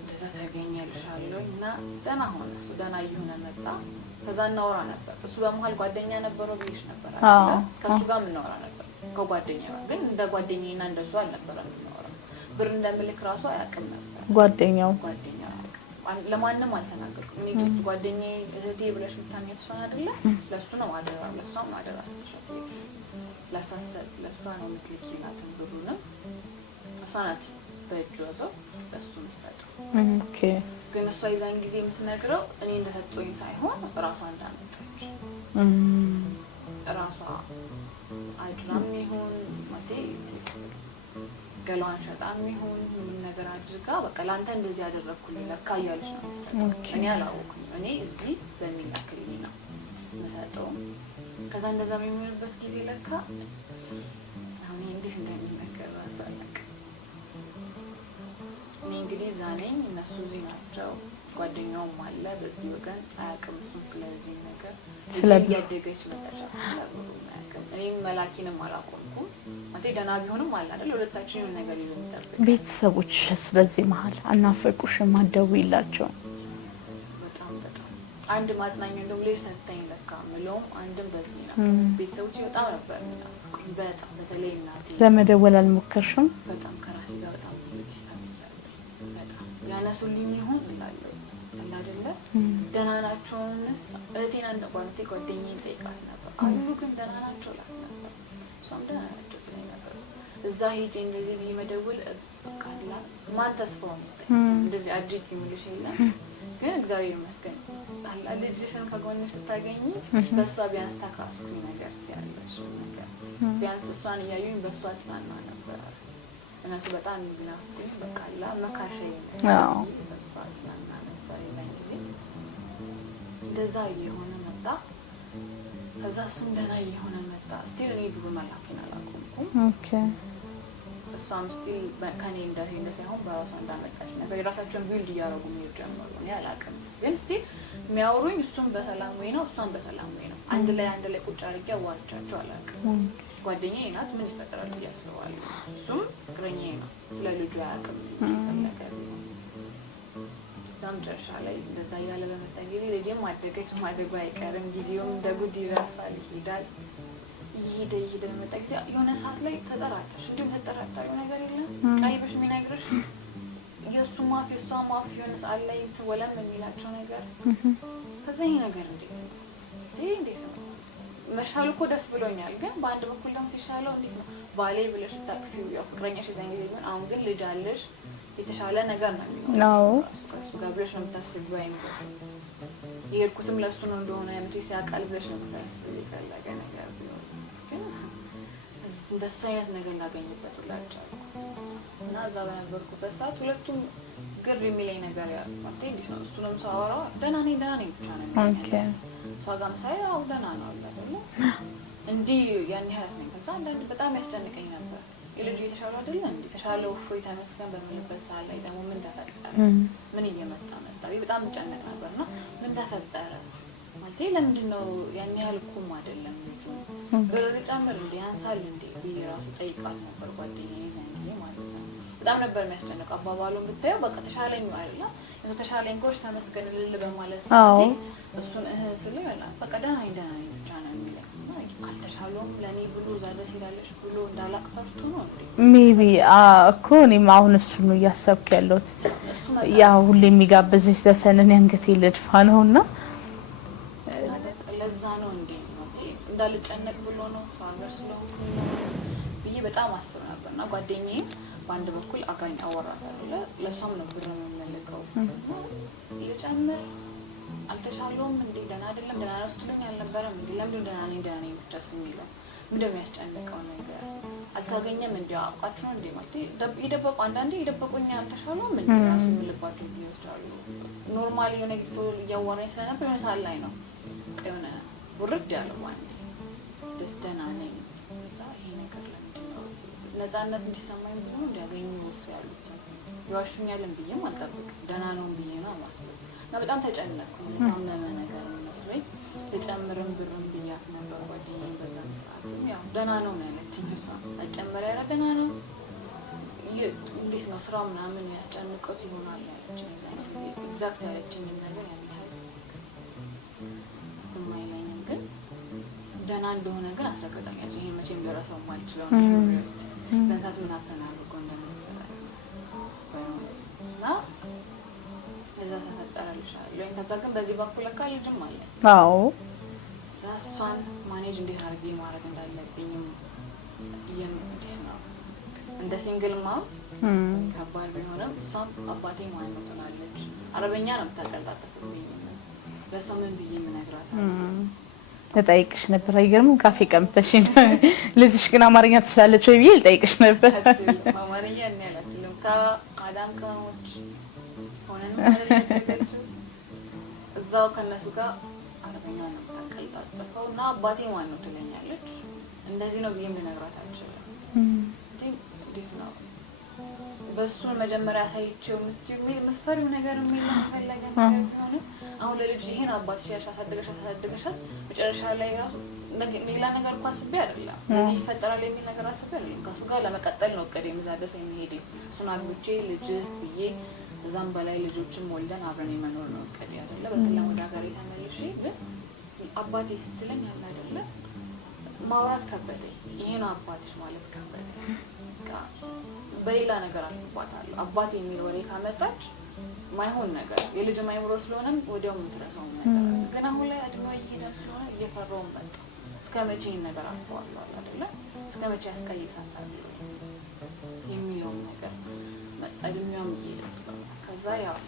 እንደዛ ተገኘልሻለሁ እና ደህና ሆነ። እሱ ደህና እየሆነ መጣ። ከዛ እናወራ ነበር። እሱ በመሀል ጓደኛ ነበረው ብዬሽ ነበር አይደል? ከእሱ ጋር የምናወራ ነበር ከጓደኛ ጋር። ግን እንደ ጓደኛዬና እንደሱ አልነበረም የምናወራው። ብር እንደምልክ ራሱ አያውቅም ነበር ጓደኛው አያውቅም። ለማንም አልተናገርኩም። እኔ ጀስት ጓደኛዬ እህቴ ብለሽ የምታምኚው እሷን አይደለ? ለእሱ ነው አደራ፣ ለእሷም አደራ ስትሸጥልሽ ለእሷ ነው የምትልኪላትን ብሩንም እሷ ናት በእጇ ይዘው ለእሱ የምትሰጠው። ግን እሷ የዛን ጊዜ የምትነግረው እኔ እንደሰጠኝ ሳይሆን እራሷ እንዳመጣች እራሷ አድራም ይሁን ማለቴ ገላዋን ሸጣም ይሁን ምን ነገር አድርጋ በቃ ለአንተ እንደዚህ ያደረግኩልኝ ለካ እያለች ነው የምትሰጠው። እኔ አላወኩም። እኔ እዚህ በሚላክልኝ ነው የምሰጠው። ከዛ እንደዛ በሚሆንበት ጊዜ ለካ አሁን እንዴት እንግዲህ እዛ ነኝ፣ እነሱ እዚህ ናቸው። ጓደኛውም አለ በዚህ ወገን አያውቅም እሱም ስለዚህ ነገር እያደገች መጣች ስለብሩ አያውቅም። እኔም መላኪንም አላቆምኩም ማለት ደህና ቢሆንም አለ አይደል ሁለታችን የሆነ ነገር ይዘን እንጠብቅ። ቤተሰቦችስ በዚህ መሀል አናፈቁሽም? አትደውይላቸው? በጣም አንድ ማጽናኛ እንደው ልጅ ሰጥተኝ ለካ ምለውም አንድም በዚህ ነው። ቤተሰቦቼ በጣም ነበር የሚናፍቁኝ በጣም በተለይ እናቴ። ለመደወል አልሞከርሽም? በጣም ከራሴ ጋር በጣም በጣም ያነሱልኝ ይሆን እላለሁ አይደለ ደህና ናቸውንስ እህቴን አንተቋንቴ ጓደኛዬን ጠይቃት ነበር አሉ ግን ደህና ናቸው እላት ነበር። እሷም ደህና ናቸው ትለኝ ነበር። እዛ ሄጄ እንደዚህ ብዬ መደውል ካላ ማን ተስፋው መስጠኝ እንደዚህ አጅግ ይምልሽ የለም ግን እግዚአብሔር ይመስገን አላ ልጅሽን ከጎን ስታገኝ በሷ ቢያንስ ተካስኩኝ ነገር ያለሽ ነገር ቢያንስ እሷን እያዩኝ በሷ ጽናና ነበር። እነሱ በጣም ይናፍቁኝ በቃ አላ መካሸኝ ነው በሷ ጽናና ነበር ይላል ጊዜ እንደዛ እየሆነ መጣ። ከዛ እሱም ደህና እየሆነ መጣ። ስቲል እኔ ብሩ መላኪን አላቆምኩም። ኦኬ እሷም ስቲል ከኔ እንደ ሳይሆን በራሷ እንዳመጣች ነበር። የራሳቸውን ቢልድ እያደረጉ ነው ጀመሩ። እኔ አላውቅም ግን ስቲል የሚያወሩኝ እሱም በሰላም ወይ ነው እሷም በሰላም ወይ ነው። አንድ ላይ ቁጭ አድርጌ አዋርቻቸው አላውቅም። ጓደኛዬ ናት ምን ይፈጠራል እያስባለሁ። እሱም ፍቅረኛዬ ነው ስለ ልጁ አያውቅም ነገር መጨረሻ ላይ እንደዛ እያለ በመጣ ጊዜ ልጄም አደገች ማደጉ አይቀርም ጊዜውም እንደ ጉድ ይረፋል ይሄዳል። እየሄደ በመጣ ጊዜ የሆነ ሰዓት ላይ ተጠራጠርሽ እንዲሁም ተጠራጣሪው ነገር የለም ቀልብሽ የሚነግርሽ የእሱ ማፍ የእሷ ማፍ የሆነ ሰዓት ላይ ትወለም የሚላቸው ነገር ከዛ ይሄ ነገር እንዴት ነው መሻሉ እኮ ደስ ብሎኛል። ግን በአንድ በኩል ደግሞ ሲሻለው እንዴት ነው ባሌ ብለሽ ታቅፊው ያው ፍቅረኛሽ የዛን ጊዜ ቢሆን አሁን ግን ልጅ አለሽ የተሻለ ነገር ነው የሚሆነው ጋር ብለሽ ነው የምታስቢው አይምሮሽ የሄድኩትም ለእሱ ነው እንደሆነ ያምጪ ሲያቃል ብለሽ ነው የምታስቢው የፈለገ ነገር ቢሆን ግን እንደሱ አይነት ነገር ላገኝበት ሁላቸው እና እዛ በነበርኩበት ሰዓት ሁለቱም ግር የሚለኝ ነገር ማለት እንዴት ነው እሱንም ሳወራው ደህና ነኝ ብቻ ነው የሚለው እሷ ጋርም ሳይው ደህና ነው አይደለ እንዲህ ያን ያህል ነኝ። ከዛ አንዳንድ በጣም ያስጨንቀኝ ነበር የልጁ የተሻለ አይደለ እንዴ ተሻለው እፎይ ተመስገን በሚልበት ሰዓት ላይ ደግሞ ምን ተፈጠረ ምን እየመጣ መጣ በጣም ጨነቅ ነበርና ምን ተፈጠረ ማለት ለምንድን ነው ያን ያህል ቁም አይደለም ልጁ ብር ጨምር እንዴ ያንሳል እንዴ ቢራሱ ጠይቃት ነበር ጓደኛዬ ይዘን ጊዜ ማለት ነው። በጣም ነበር የሚያስጨንቀው አባባሉን ብታየው በቃ ተሻለኝ አይደለ ተሻለኝ ጎሽ ተመስገን ልል በማለት ሰዓት እሱን ስለው ያላል በቃ ደህና ነኝ ብቻ ነው የሚለው አልተሻለውም ለኔ ብሎ ዛሬ ሲላለሽ ብሎ እንዳላቅ ፈርቶ ነው እንዴ ሜቢ እኮ እኔም አሁን እሱ ነው እያሰብኩ ያለሁት ያው ሁሌ የሚጋብዝሽ ዘፈንን ያንገቴ ልድፋ ነውና ለዛ ነው እንዴ እንዳልጨነቅ ብሎ ነው ፋዘር ስለሆነ ብዬ በጣም አስብ ነበርና ጓደኛዬ በአንድ በኩል አጋኝ አወራታለሁ ለሷም ነው ብር የምንልከው ልጨምር አልተሻለውም እንዴ ደህና አይደለም ደህና ነው ስትሉኝ አልነበረም እንዴ ለምን ደህና ነኝ ብቻ ስሚለው ምንድነው የሚያስጨንቀው ነገር አልታገኘም እንዴ አውቃችሁ ነው እንዴ ማለት ይደበቁ አንዳንዴ ይደበቁኝ አልተሻለውም እንዴ ራሱ የሚልባቸው ጊዜዎች አሉ። ኖርማሊ የሆነ ጊዜ እያወራኝ ስለነበር የሆነ ሰዓት ላይ ነው የሆነ ውርድ ያለው ማለት ደስ ደህና ነኝ እዛ ይሄ ነገር ለምንድን ነው ነፃነት እንዲሰማኝ ብዙ እንዲያገኙ ወስ ያሉት ይዋሹኛልን ብዬም አልጠብቅም ደህና ነው ብዬ ነው ማለት እና በጣም ተጨነቅኩ። በጣም ነገር መስሎኝ ልጨምርም ብርም ብያት ነበር ጓደኛዬ በዛ ሰዓት ያው ደህና ነው ያለችኝ እሷ መጨመር ያለ ደህና ነው እንዴት ነው ስራው ምናምን ያስጨንቀውት ይሆናል ያለችኝ ኤግዛክት ያለችኝ ነገር ያን ያህል ስማይለኝም ግን ደህና እንደሆነ ግን አስረግጠኛለች። ይሄ መቼም ደረሰው ማልችለው ነገር ውስጥ ዘንሳት ምን አፈናልቆ እንደነበረ እና እዛ ተፈጠረልሻለሁ ከዛ ግን በዚህ በኩል ለካ ልጅም አለ እዛ እሷን ማኔጅ እንዴት አድርጌ ማድረግ እንዳለብኝም እንዴት ነው እንደ ሲንግል ማም ከባድ ቢሆንም እሷም አባቴ ማን ትላለች አረበኛ ነው የምታቀልጣጠፍብኝ በሷ ምን ብዬ የምነግራት ልጠይቅሽ ነበር አይገርምም ካፌ ቀምተሽ ልጅሽ ግን አማርኛ ትችላለች ወይ ብዬ ልጠይቅሽ ነበር አማርኛ እኔ አላችልም ከማዳም ከሞች ሆነን እዛው ከነሱ ጋር አረበኛ ነው የምታቀልጣጠፈው እና አባቴ ማን ነው ትለኛለች እንደዚህ ነው ብዬ ልነግራት አልችልም እንዴት ነው በሱ መጀመሪያ ሳይቼው ምትፈሪው ነገር የሚለው ፈለገ ነገር ሆነ አሁን ለልጅ ይሄን አባትሽ ያሳደገሻት መጨረሻ ላይ ራሱ ሌላ ነገር እኮ አስቤ አይደለም ለዚህ ይፈጠራል የሚል ነገር አስቤ አይደለም ከሱ ጋር ለመቀጠል ነው እቅዴ መዛደስ የሚሄድ እሱን አግብቼ ልጅ ብዬ እዛም በላይ ልጆችን ወልደን አብረን የመኖር ነው እቅዴ አይደለ በሰላም ወደ ሀገሬ ተመልሼ ግን አባቴ ስትለኝ አለ አይደለ ማውራት ከበደኝ ይሄን አባትሽ ማለት ከበደኝ በሌላ ነገር አልፏታለሁ አባቴ የሚል ወሬ ካመጣች ማይሆን ነገር የልጅ ማይምሮ ስለሆነም ወዲያው ምትረሳው ነገር ግን አሁን ላይ አድማው እየሄደ ስለሆነ እየፈራው መጣ እስከመቼ ነገር አልፏለሁ አይደለ እስከመቼ ያስቀይሳታል የሚለው ነገር አድማው እየሄደ ስለሆነ ከዛ ያው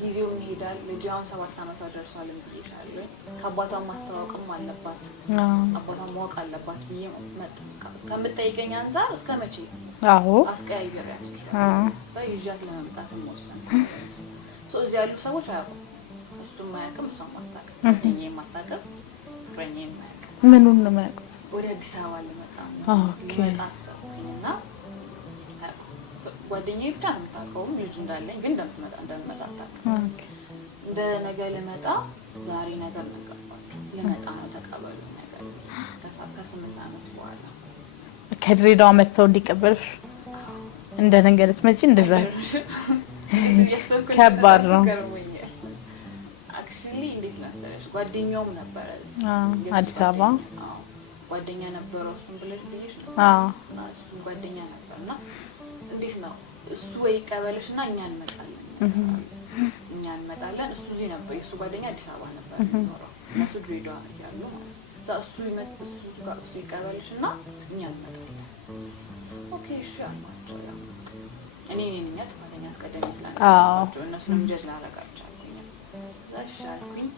ጊዜው ይሄዳል ልጅዋን 7 አመት ደርሷል እንብዬሻለሁ ከአባቷ ማስተዋወቅም አለባት አባቷ ማወቅ አለባት ብዬ ከምትጠይቀኝ አንፃር እስከመቼ አዎ አስቀያይሪያት ስለዚህ ይዣት ለመምጣት ወሰን እዚህ ያሉ ሰዎች አያውቁም እሱም አያውቅም እሷም አታውቅም እኔም አታውቅም ፍሬንዴም አያውቅም ምኑን ነው የማያውቁት ወደ አዲስ አበባ ልመጣ ኦኬ ታሰብኩኝና ጓደኛዬ ብቻ ነው የምታውቀው ልጅ እንዳለኝ ግን እንደምትመጣ አታውቅም እንደ ነገ ልመጣ ዛሬ ነገር ነገርኳቸው ልመጣ ነው ተቀበሉ ነገር ከ8 አመት በኋላ ከድሬዳዋ መጥተው እንዲቀበልሽ እንደ ነገር ልትመጪ እንደዛ ከባድ ነው አክቹሊ እንዴት ላሰለሽ ጓደኛውም ነበረ አዲስ አበባ ጓደኛ ነበረው እሱም ብለሽ እሱ ጓደኛ ነበርና እንዴት ነው እሱ ወይ ቀበልሽና እኛ እንመጣለን እሱ እዚህ ነበር እሱ ጓደኛ አዲስ አበባ ነበር የሚኖረው እሱ ድሬዳዋ ያሉ እሱ ይቀበልሽና እኛ እንመጣለን ኦኬ እሺ አልኳቸው እኔ ነኝ ጥፋተኛ አስቀደም ይስላል እነሱንም ጀጅ ላደርጋቸው እሺ አልኩኝ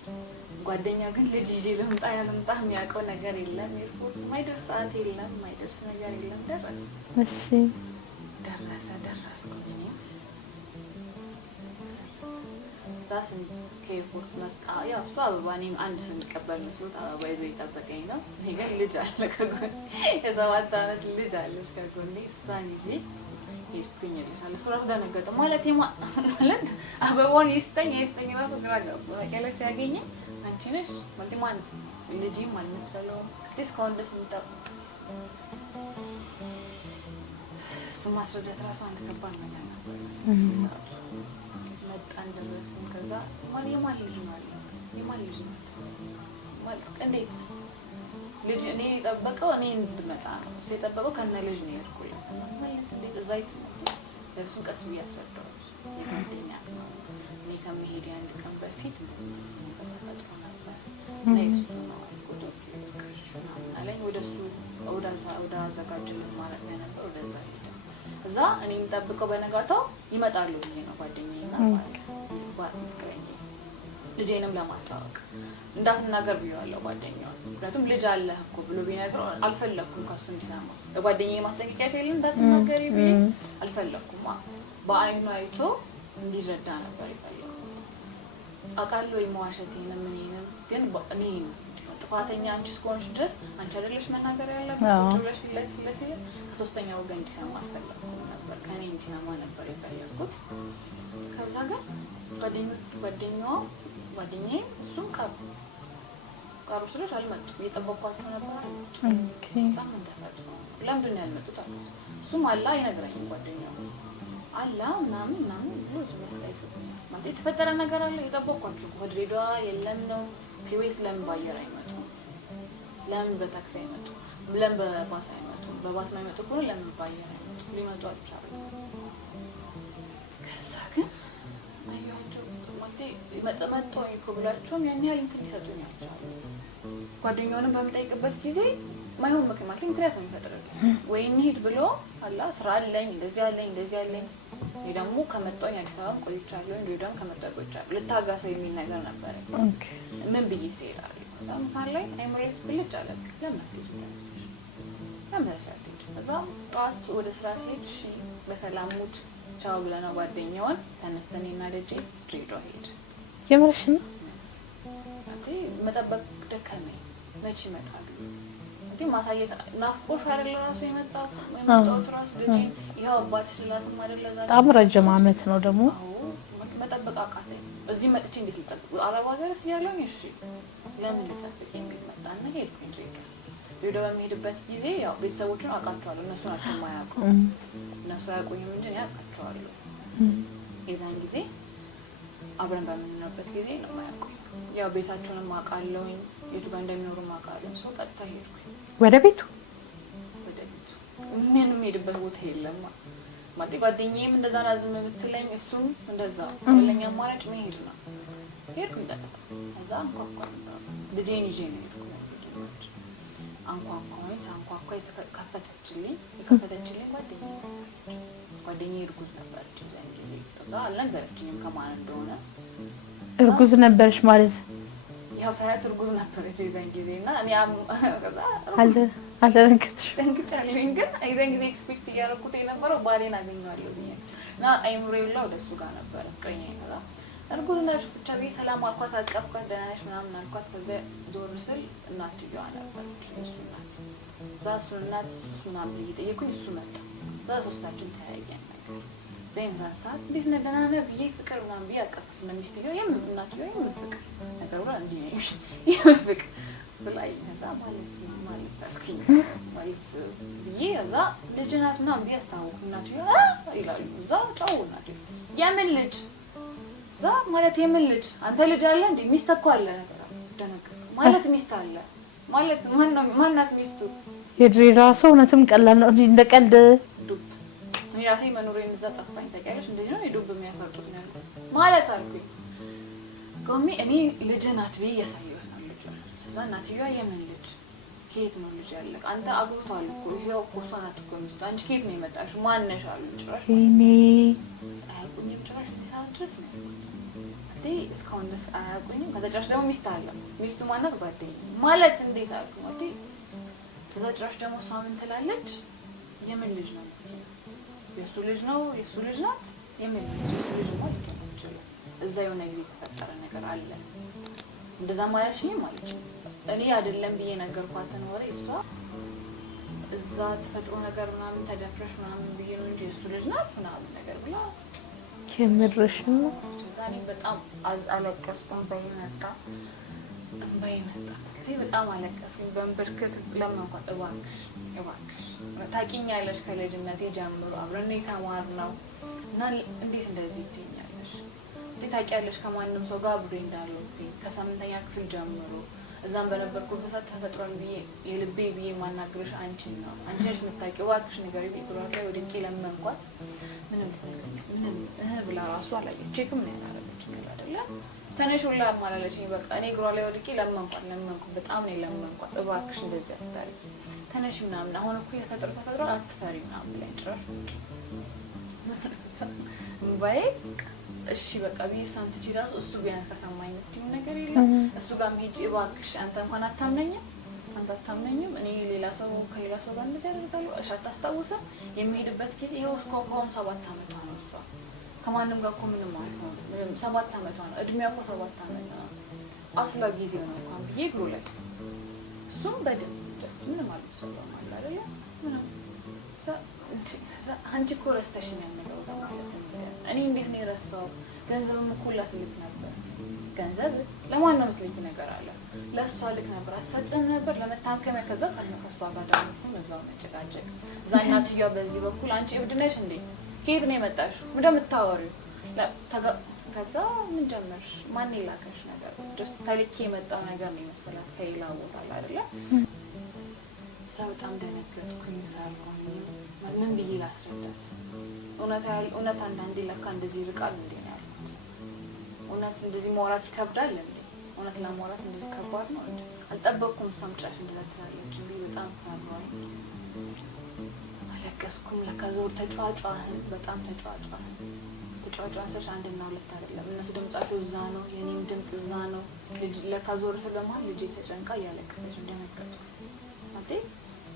ጓደኛ ግን ልጅ ይዤ ልምጣ ያልምጣ የሚያውቀው ነገር የለም ኤርፖርት ማይደርስ ሰዓት የለም ማይደርስ ነገር የለም ደረሰ እሺ ደረስኩኝ ዛስን ከኤርፖርት መጣ ያው እሱ አበባ እኔም አንድ ሰው የሚቀበል መስሎት አበባ ይዞ ይጠበቀኝ ነው እኔ ግን ልጅ አለ ከጎኔ የ7 አመት ልጅ አለች ከጎኔ እሷን ይዤ ሄድኩኝ እልሻለሁ እሱ ራሱ ደነገጠ ማለት አበባውን ይስጠኝ ራሱ ግራ ገባ ያለሽ ሲያገኘኝ አንቺ ነሽ ማለት ማን ልጅም አልመሰለውም እስካሁን ድረስ የሚጠብቅ እሱ ማስረዳት ራሱ አንድ ከባድ ነገር ነበር መጣን ደረስን ከዛ የማን ልጅ ነው አለ የማን ልጅ ናት ማለት እንዴት ልጅ እኔ የጠበቀው እኔ እንድመጣ ነው እሱ የጠበቀው ከነ ልጅ ነው የሄድኩለት ማለት እንዴት እዛ ይትመጡ ለእሱን ቀስ ብዬ አስረዳሁት ጓደኛ እኔ ከመሄድ አንድ ቀን በፊት ተፈጥሮ ነበር ለእሱ ነው አለኝ ወደ እሱ ወደ አዘጋጅልን ማለት ነበር ወደዛ ሄደ እዛ እኔ የምጠብቀው በነጋታው ይመጣሉ ብዬ ነው ጓደኛዬና ፍቅረኛዬ ልጄንም ለማስተዋወቅ እንዳትናገር ብዬዋለሁ ጓደኛው ምክንያቱም ልጅ አለህ እኮ ብሎ ቢነግረው አልፈለኩም ከሱ እንዲሰማ ለጓደኛዬ ማስጠንቀቂያ የለም እንዳትናገሪ ብዬ አልፈለኩም በአይኑ አይቶ እንዲረዳ ነበር የፈለኩት አውቃለሁ የመዋሸቴንም እኔንም ግን እኔ ጥፋተኛ አንቺ እስከሆንሽ ድረስ አንቺ አይደለሽ መናገር ያለብሽ ብለሽ ለፊት ከሶስተኛ ወገን እንዲሰማ አልፈለኩም ነበር ከኔ እንዲሰማ ነበር የፈለኩት ከዛ ግን ጓደኛዬ እሱም ቀሩ ስለሽ አልመጡም እየጠበኳቸው ነበር ኦኬ ሳምንት ተፈጥሮ ለምንድን ነው ያልመጡት አሉት እሱም አላ አይነግረኝም ጓደኛው አላ ምናምን ብሎ ያስቀይስብኛል ማለት የተፈጠረ ነገር አለ እየጠበኳቸው ከድሬዳዋ የለም ነው ከወይስ ለምን ባየር አይመጡም ለምን በታክሲ አይመጡም ለምን በባስ አይመጡም በባስ ማይመጡ ከሆነ ለምን ባየር አይመጡም ሊመጡ አልቻሉም ከዛ ግን አያቸው ማለት መጥተው ይቆብላቸውም ያን ያህል እንትን ሊሰጡኝ አልቻሉ ጓደኛውንም በምጠይቅበት ጊዜ ማይሆን ምክንያት ነው የሚፈጥረው ወይ እንሂድ ብሎ አላ ስራ አለኝ እንደዚህ አለኝ እኔ ደግሞ ከመጣሁኝ አዲስ አበባ ቆይቻለሁ እንደውም ከመጣሁ ቆይቻለሁ ልታጋሰው የሚል ነገር ነበር ኦኬ ምን ብዬ ሲሄዳል ለምሳሌ ላይ አይምሬት ብልጭ አለ ለምን ከዛ ጧት ወደ ስራ ሲሄድ እሺ በሰላም ሙድ ቻው ብለና ጓደኛውን ተነስተንና ደጄ ድሬዳዋ ሄድ የምርሽ ነው መጠበቅ ደከመኝ መቼ ይመጣሉ ማሳየት ናፍቆሽ አይደል ራሱ የመጣው ራሱ ልጅ ያው አባትሽ ላትም አይደለ ዛሬ በጣም ረጅም ዓመት ነው ደግሞ መጠበቅ አቃተኝ። እዚህ መጥቼ እንዴት ልጠብቅ? አረብ ሀገርስ ያለውኝ እሺ ለምን ልጠብቅ የሚል መጣና ሄድኩኝ ድሬዳዋ። ድሬዳዋ በሚሄድበት ጊዜ ያው ቤተሰቦቹን አውቃቸዋለሁ። እነሱ ናቸው የማያውቁ እነሱ አያውቁኝም እንጂ እኔ አውቃቸዋለሁ። የዛን ጊዜ አብረን በምንኖርበት ጊዜ ነው የማያውቁኝ። ያው ቤታቸውንም አውቃለሁኝ፣ የቱ ጋር እንደሚኖሩ አውቃለሁ። ሰው ቀጥታ ሄድኩኝ ወደ ቤቱ። ምንም ሄድበት ቦታ የለም ማለት ጓደኛዬም እንደዛ ናዝም ብትለኝ እሱም እንደዛ ያለኝ አማራጭ መሄድ ነው። ሄድኩኝ ቀጥታ። ከዛ አንኳኳ ልጄን ይዤ ነው ሄድኩኝ። አንኳኳኝ። ሳንኳኳ የከፈተችልኝ ጓደኛዬ እርጉዝ ነበረች የዛን ጊዜ። ከዛ አልነገረችኝም ከማን እንደሆነ። እርጉዝ ነበረች ማለት ያው ሳያት እርጉዝ ነበረች የዛን ጊዜ እና እኔ ከዛ አልደነገጥሽም? ደንግጫለሁኝ። ግን የዛን ጊዜ ኤክስፔክት እያደረኩት የነበረው ባሌን አገኘዋለሁ ብዬ እና አይምሮዬ ሁላ ወደ እሱ ጋር ነበረ። ቀኝ ከዛ እርጉዝ ነሽ ብቻ ብዬ ሰላም አልኳት፣ አቀፍኳት፣ ደህና ነሽ ምናምን አልኳት። ከዛ ዞር ስል እናትየዋ ነበረች የእሱ እናት። እዛ እሱን እናት እሱ ምናምን ብዬ ጠየኩኝ። እሱ መጣ። እዛ ሶስታችን ተያየን ነገር ዜን ዛን ሰዓት እንዴት ነህ ደህና ነህ ብዬ ፍቅር ምናምን ብዬ አቀፍኩት። ለሚስትየው እናትየው የምን ፍቅር ነገር ብላ እንዲህ ነው የምን ፍቅር ብላኝ ከዛ ማለት አልኩኝ ማለት ብዬ እዛ ልጅ ናት ምናምን ብዬ አስታወኩኝ። እናትየው ይላሉ እዛ ጫው እናትየው የምን ልጅ እዛ ማለት የምን ልጅ አንተ ልጅ አለ እንዴ? ሚስት እኮ አለ ነገር ደነገጥኩ። ማለት ሚስት አለ ማለት ማናት ሚስቱ? የድሬዳዋ ሰው እውነትም ቀላል ነው እንደ ቀልድ ዱብ እኔ ራሴ መኖሬን እዛ ጠፋኝ። ታውቂያለሽ እንደዚህ ነው የዱብ የሚያፈርጡት ነገር ማለት አልኩኝ። ቆሜ እኔ ልጅ ናት ብዬ እያሳየሁት ነው ልጅ። ከዛ እናትየዋ የምን ልጅ ከየት ነው ልጅ ያለ? አንተ አግብቷል እኮ ይሄው እኮ እሷ ናት እኮ ሚስቱ። አንቺ ከየት ነው የመጣሽው? ማነሽ አሉ። ጭራሽ እኔ አያውቁኝም ጭራሽ እዚህ ሰዓት ድረስ ነው እስካሁን ድረስ አያውቁኝም። ከዛ ጭራሽ ደግሞ ሚስት አለ። ሚስቱ ማናት? ጓደኛዬ ማለት እንዴት አልኩ ማለት ከዛ ጭራሽ ደግሞ እሷ ምን ትላለች? የምን ልጅ ነው? የእሱ ልጅ ነው የእሱ ልጅ ናት። የምን ልጅ? የእሱ ልጅ ማለት ነው ይችላል። እዛ የሆነ ጊዜ የተፈጠረ ነገር አለ እንደዛ ማለሽኝ ማለት ነው። እኔ አይደለም ብዬ ነገርኳትን ወሬ እሷ እዛ ተፈጥሮ ነገር ምናምን ተደፍረሽ ምናምን ብዬ ነው እንጂ የእሱ ልጅ ናት ምናምን ነገር ብላ ከምርሽ ነው። ዛሬ በጣም አለቀስኩ። እንባዬ መጣ። በጣም አለቀስኩኝ። በእንብርክክ ለመንኳት እባክሽ ታውቂኛለሽ ከልጅነቴ ጀምሮ አብረን የተማርነው እና እንዴት እንደዚህ ትይኛለሽ? እንዴት ታውቂያለሽ ከማንም ሰው ጋር አብሬ እንዳለሁኝ ከ8ኛ ክፍል ጀምሮ እዛም በነበርኩበት ሰዓት ተፈጥሮን ብዬ የልቤ ብዬ ማናገርሽ አንቺን ነው። አንቺ ነሽ የምታውቂው እባክሽ ንገሪኝ። ብሏት ላይ ወድቄ ለመንኳት። ምንም ብላ ራሱ አላየች። ቼክም ነው ያላረገችኝ አይደለ? ተነሽ ሁላ አማላለችኝ። በቃ እኔ እግሯ ላይ ወድቄ ለመንኩ። በጣም ነው ለመንኳት። እባክሽ እንደዚህ አታርጊ ተነሽ ምናምን አሁን እኮ ተፈጥሮ አትፈሪ ምናምን ብላኝ ጭራሽ ባይ እሺ በቃ ቢሳን ትጂ ራሱ እሱ ቢያንስ ከሰማኝ ምትዩ ነገር የለም። እሱ ጋር ሄጂ እባክሽ አንተ እንኳን አታምነኝም እኔ ሌላ ሰው ከሌላ ሰው ጋር እንደዚህ አደርጋለሁ። እሺ አታስታውስም? የሚሄድበት ጊዜ ይኸው እስካሁን 7 ዓመቷ ነው። እሷ ከማንም ጋር እኮ ምንም ማለት ነው 7 ዓመቷ ነው። እድሜዋ እኮ 7 ዓመት ነው። አስላ ጊዜው ነው እንኳን ብዬ እግሩ ላይ እሱም በደንብ ጀስት ምንም ማለት ነው ማለት አይደለ ምንም አንቺ እኮ ረስተሽኛል ነገር ማለት ነው። እኔ እንዴት ነው የረሳው? ገንዘብም እኮ ላስልክ ነበር። ገንዘብ ለማን ነው የምትልኪ ነገር አለ? ለእሷ ልክ ነበር አሰጥም ነበር ለመታከሚያ። ከዛ ከእሷ ጋር ደግሞ እዛው መጨቃጨቅ። እዛ እናትየዋ በዚህ በኩል አንቺ እብድ ነሽ እንዴ? ከየት ነው የመጣሽው? ምንድን ነው የምታወሪው? ከዛ ምን ጀመርሽ? ማን ይላከሽ ነገር ጀስት ተልኬ የመጣው ነገር ነው የመሰላት ከሌላ ቦታ ላይ አይደለ? ሰው በጣም ደነገጥኩኝ። ፈራሁኝ። ምን ብዬ ላስረዳት? እውነት አንዳንዴ ለካ እንደዚህ ይርቃል እንዴ ነው ያልኩት። እውነት እንደዚህ ማውራት ይከብዳል እንዴ? እውነት ለማውራት እንደዚህ ከባድ ነው እንዴ? አልጠበቅኩም። እሷም ጭራሽ እንደዛ ትላለች እንዴ? በጣም ፈራሁኝ። አለቀስኩም። ለካ ዞር ተጫጫህን። በጣም ተጫጫህን ስልሽ 1 እና 2 አይደለም። እነሱ ድምጻቸው እዛ ነው፣ የኔም ድምጽ እዛ ነው። ለካ ዞር ስለማል ልጄ ተጨንቃ እያለቀሰች እንደነገርኩ አጤ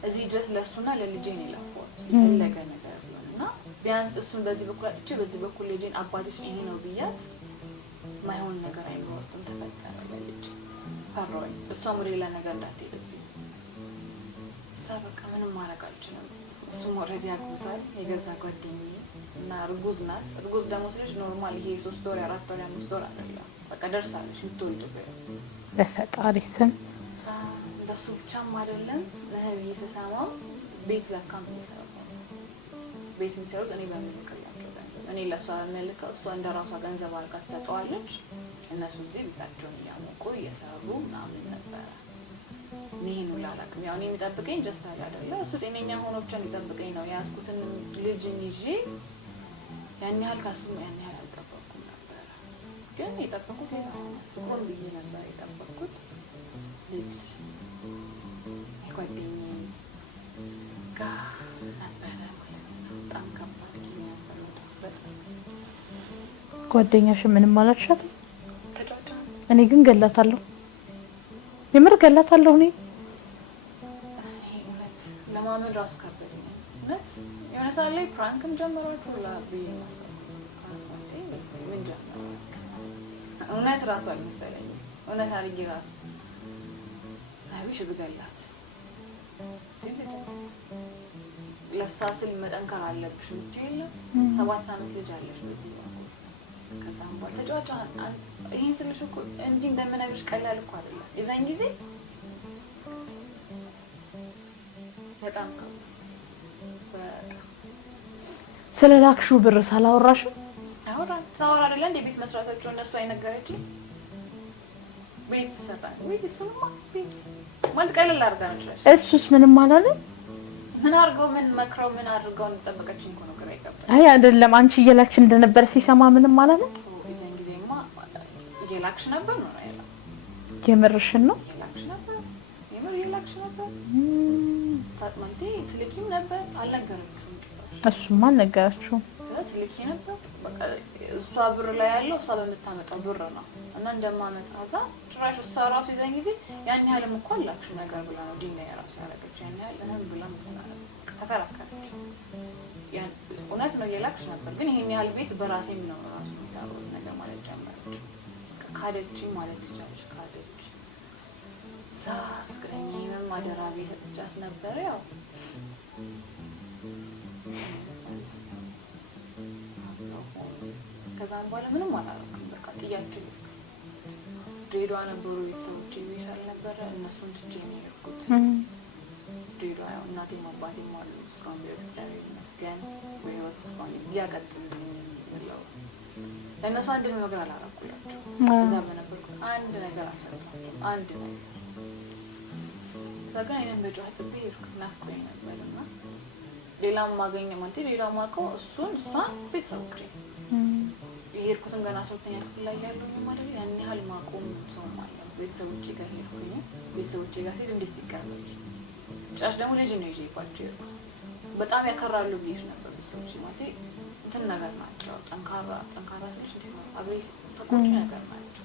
እዚህ ድረስ ለሱና ለልጄ ነው የለፈው የፈለገ ነገር እና ቢያንስ እሱን በዚህ በኩል አጥቼ በዚህ በኩል ልጄን አባትሽ ይሄ ነው ብያት ማይሆን ነገር አይኖር ውስጥም ተፈጠረ። ለልጄ ፈራሁኝ። እሷም ሌላ ነገር እንዳትሄድብኝ። በቃ ምንም ማድረግ አልችልም። እሱም ኦልሬዲ አግብቷል የገዛ ጓደኛዬ እና እርጉዝ ናት እርጉዝ ደግሞ ስለሽ ኖርማል ይሄ 3 ወር 4 ወር 5 ወር አይደለም በቃ ደርሳለች ልትወልድ በፈጣሪ ስም እንደሱ ብቻም አይደለም ለህብዬ ተሰማው ቤት ለካም ይሰራው ቤት የሚሰሩት እኔ በመልከላቸው እኔ ለሷ መልከው እሷ እንደራሷ ገንዘብ አድርጋ ትሰጠዋለች እነሱ እዚህ ቤታቸውን እያሞቁ እየሰሩ ምናምን ነበር ምን ላላክም ያው እኔ የሚጠብቀኝ ጀስት አይደለ እሱ ጤነኛ ሆኖ ብቻ የሚጠብቀኝ ነው ያስኩትን ልጅን ይዤ ያን ያህል ካስሙ ያን ያህል አልጠበቅኩም ነበር ግን የጠበቅኩት ሆን ብዬ ነበር የጠበቅኩት ልጅ ጓደኛዬ ጋር ነበረ ማለት ነው በጣም ከባድ ጊዜ ነበር በጣም ጓደኛሽ ምንም አላልሻትም እኔ ግን ገላታለሁ የምር ገላታለሁ እኔ ለማመን ራሱ ከበደኝ እውነት የሆነ ሰዓት ላይ ፕራንክም ጀመራችሁ ብዬ ማሰብ ምን ጀመራችሁ እውነት ራሱ አልመሰለኝም እውነት አድርጌ ራሱ አይሽ ብገላት ለእሷ ስል መጠንከር አለብሽ የምትይው የለም 7 ዓመት ልጅ አለሽ በዚህ ከዛም በኋላ ተጫዋች ይሄን ስልሽ እኮ እንዲህ እንደምነግርሽ ቀላል እኮ አይደለም የዛን ጊዜ በጣም ስለላክሽው ብር ሳላወራሽው ሳወራ አይደለ እንደ ቤት መስራታቸው እነሱ አይነገረችኝ ቤት ሰራን ወይ እሱማ ቤት ማለት ቀላል አድርጋ ነች እሱስ ምንም አላለም ምን አድርገው ምን መክረው ምን አድርገው እንጠበቀችኝ እኮ ነው ግራ ይገባል አይ አይደለም አንቺ እየላክሽ እንደነበር ሲሰማ ምንም አላለም የዛን ጊዜማ እየላክሽ ነበር ነው ያለው የምርሽን ነው እየላክሽ ነበር የላክሽ ነበር ታጥማንቴ ትልኪም ነበር አልነገረችውም እሱማ አልነገረችውም ትልኪ ነበር በቃ እሷ ብር ላይ ያለው እሷ በመታመጣው ብር ነው እና እንደማመጣዛ ጭራሽ እሷ ራሱ የዛን ጊዜ ያን ያህል እኮ አላክሽ ነገር ብላ ነው ዲና የራሱ ያደረገች ያን ያህል ለምን ብላ ተከራከረች ያን እውነት ነው የላክሽ ነበር ግን ይሄን ያህል ቤት በራሴ ነው ራሱ የሚሰራው ነገር ማለት ጀመረች ካደችኝ ማለት ትችላለች ካደች ፍቅረኛዬንም አደራ ቤት ተጫት ነበር ያው ከዛም በኋላ ምንም አላረኩም በቃ ጥያችሁ ድሬዳዋ ነበሩ ቤተሰቦቼ ይሻል ነበር እነሱን ትቼ ነው የሄድኩት ድሬዳዋ ያው እናቴም አባቴም አሉ እስካሁን ቢሆን እግዚአብሔር ይመስገን ወይ ወስፋን ያቀጥልልኝ ብለው ለእነሱ አንድ ነገር አላረኩላቸው እዛ በነበርኩት አንድ ነገር አልሰጠኋቸውም አንድ ነገር ዘጋ አይነን በጨዋታ ብሄር ናፍቆኝ ነበርና ሌላም ማገኘ ማለት ሌላው ማቀው እሷን ቤተሰቦቼ የሄድኩትን ገና 3ኛ ክፍል ላይ ያለው ማለት ያን ያህል ማቆም ሰው ማለት ቤተሰቦቼ ጋር ሄድኩኝ ቤተሰቦቼ ጋር ሲል እንዴት ይቀርባል ጫሽ ደግሞ ልጅ ነው ይዤባቸው በጣም ያከራሉ ብዬሽ ነበር ቤተሰቦቼ ማለት እንትን ነገር ናቸው ጠንካራ ስለሽ እንዴት ነው አብሬስ ተቆጭ ነገር ናቸው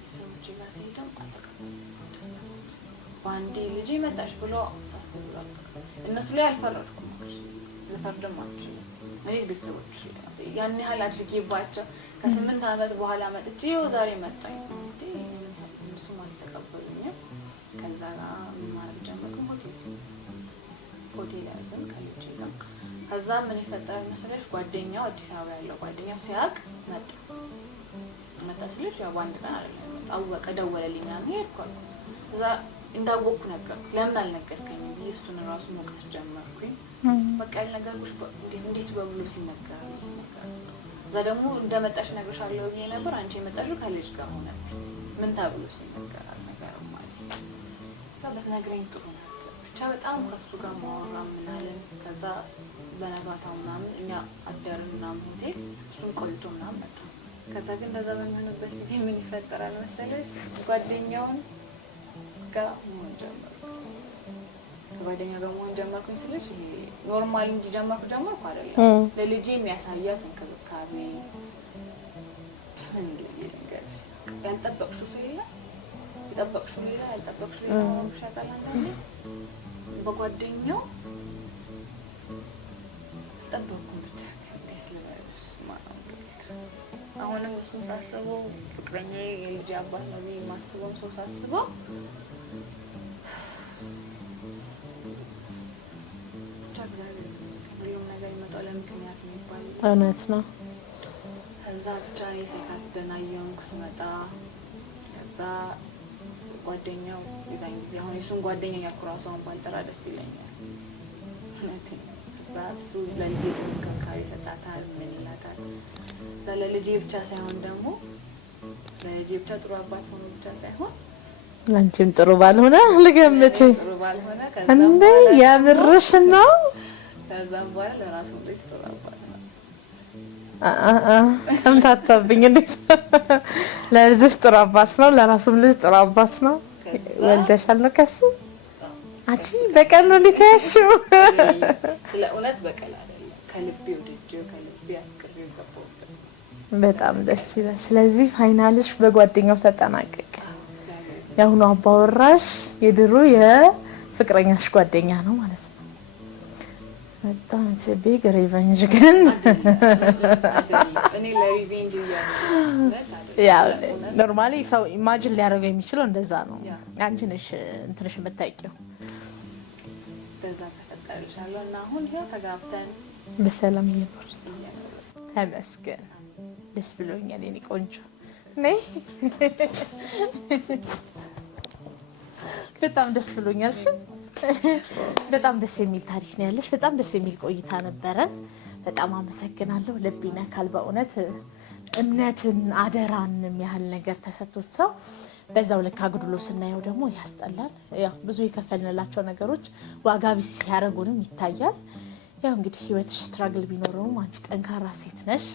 ቤተሰቦቼ ጋር ሲሄድም አልተቀበሉም ባንዴ ልጅ መጣሽ ብሎ ሳፍ ብሎ እነሱ ላይ አልፈረድኩም ልፈርድም አልችልም እኔ ቤተሰቦች ያን ያህል አድርጌባቸው ከ8 ዓመት በኋላ መጥቼ ይኸው ዛሬ መጣኝ እነሱም አልተቀበሉኝም ከዛ ማረግ ጀመርኩ ሆቴል ያዝም ከልጅ ጋር ከዛ ምን ይፈጠር መሰለሽ ጓደኛው አዲስ አበባ ያለው ጓደኛው ሲያቅ መጣ ስለሽ ያው ባንድ ቀን አይደለም አወቀ ደወለልኝ ምናምን ሄድኩት ከዛ እንዳወኩ ነገር ለምን አልነገርከኝም እሱን ራሱ ሞቀት ጀመርኩኝ በቃ ያልነገርኩሽ እንዴት በብሎ ሲነገር እዛ ደግሞ እንደመጣሽ ነግርሻለሁ ብዬ ነበር አንቺ የመጣሽው ከልጅ ጋር ሆነ ምን ተብሎ ሲነገር አልነገርም ማለት እዛ በትነግረኝ ጥሩ ነበር ብቻ በጣም ከሱ ጋር ማወራ ምናለን ከዛ በነጋታው ምናምን እኛ አደርን ምናምን ሆቴል እሱን ቆይቶ ምናምን መጣ ከዛ ግን እንደዛ በሚሆንበት ጊዜ ምን ይፈጠራል መሰለሽ ጓደኛውን ጋር ምን ጀመርኩ ጓደኛው ጋር ምን ጀመርኩኝ ስለሽ ይሄ ኖርማል እንጂ ጀመርኩ አይደለም ለልጄ የሚያሳያት እንክብካቤ እንግዲህ ያልጠበቅሽው ሰው የለ የጠበቅሽው ሌላ ያልጠበቅሽው ሌላ ነው ብሻታል አንዳንዴ በጓደኛው ጠበቅኩ ብቻ ከደስ ለማለት አሁንም እሱን ሳስበው ፍቅረኛዬ የልጅ አባት ነው ማስበው ሰው ሳስበው እግዚአብሔር ይመስገን ሁሉም ነገር የሚመጣው ለምክንያት ነው ይባላል። እውነት ነው። ከዛ ብቻ እኔ ሳይካት ደህና እየሆንኩ ስመጣ ከዛ ጓደኛው የዛን ጊዜ አሁን እሱን ጓደኛ ያልኩ እራሱ አሁን ባልጠራ ደስ ይለኛል። ከዛ እሱ ለልጄ እንክብካቤ ይሰጣታል፣ ምን ይላታል። ከዛ ለልጄ ብቻ ሳይሆን ደግሞ ለልጄ ብቻ ጥሩ አባት ሆኖ ብቻ ሳይሆን አንቺም ጥሩ ባልሆነ ልገምት ጥሩ ባልሆነ እንዴ ያምርሽ ነው። ከዛም በኋላ ለራሱ ልጅ ጥሩ አባት ነው። ተምታታብኝ እንዴት ለልጅሽ ጥሩ አባት ነው፣ ለራሱም ልጅ ጥሩ አባት ነው። ወልደሻል ነው ከሱ አንቺ በቀል ነው ሊታያሽው። ስለ እውነት በቀል አይደለም፣ ከልቤ ወድጄው ከልቤ አፍቅሬው ገባሁበት። በጣም ደስ ይላል። ስለዚህ ፋይናልሽ በጓደኛው ተጠናቀቀ። ያሁኑ አባወራሽ የድሮ የፍቅረኛሽ ጓደኛ ነው ማለት ነው። በጣም ቢግ ሪቨንጅ ግን እኔ ለሪቨንጅ ያው ኖርማሊ ሰው ኢማጂን ሊያደርገው የሚችለው እንደዛ ነው። አንቺ ነሽ እንትንሽ የምታውቂው። በዛ ተፈጠርሻለሁ እና አሁን ይኸው ተጋብተን በሰላም እየኖር ተመስገን። ደስ ብሎኛል የኔ ቆንጆ ነይ። በጣም ደስ ብሎኛል። እሺ በጣም ደስ የሚል ታሪክ ነው ያለሽ። በጣም ደስ የሚል ቆይታ ነበረን። በጣም አመሰግናለሁ። ልብ ይነካል በእውነት እምነትን አደራን የሚያህል ነገር ተሰጥቶት ሰው በዛው ልክ አጉድሎ ስናየው ደግሞ ያስጠላል። ያው ብዙ የከፈልንላቸው ነገሮች ዋጋ ቢስ ሲያደርጉንም ይታያል። ያው እንግዲህ ህይወትሽ ስትራግል ቢኖረውም አንቺ ጠንካራ ሴት ነሽ።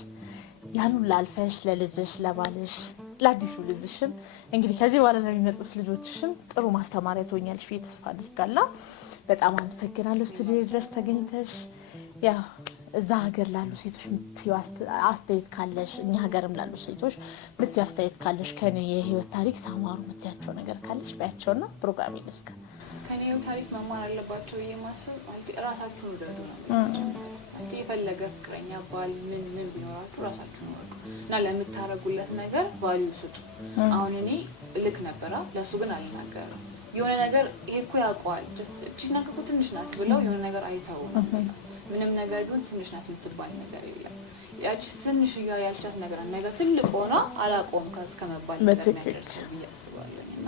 ያኑን ላልፈሽ ለልጅሽ ለባልሽ ለአዲሱ ልጅሽም እንግዲህ ከዚህ በኋላ ለሚመጡት ልጆችሽም ጥሩ ማስተማሪያ ትሆኛለሽ ብዬ ተስፋ አድርጋለሁ። በጣም አመሰግናለሁ ስቱዲዮ ድረስ ተገኝተሽ። ያው እዛ ሀገር ላሉ ሴቶች ምትዩ አስተያየት ካለሽ፣ እኛ ሀገርም ላሉ ሴቶች ምትዩ አስተያየት ካለሽ፣ ከኔ የህይወት ታሪክ ተማሩ ምትያቸው ነገር ካለሽ ባያቸውና ፕሮግራም ይልስከ ከኔ ታሪክ መማር አለባቸው የማስብ ማለት ራሳችሁን ወደዱ ነው። አንተ የፈለገ ፍቅረኛ ባል ምን ቢኖራችሁ ራሳችሁን ወቁ እና ለምታረጉለት ነገር ቫልዩ ስጡ። አሁን እኔ ልክ ነበራ ለሱ ግን አልናገርም። የሆነ ነገር ይሄ እኮ ያውቀዋል ጀስት እቺ ነገር እኮ ትንሽ ናት ብለው የሆነ ነገር አይተው ምንም ነገር ግን ትንሽ ናት የምትባል ነገር የለም። ያቺ ትንሽ ያልቻት ነገር ነገር ትልቅ ሆና አላቆም ከመባል ነገር ያደርስ ያስባለኝ እና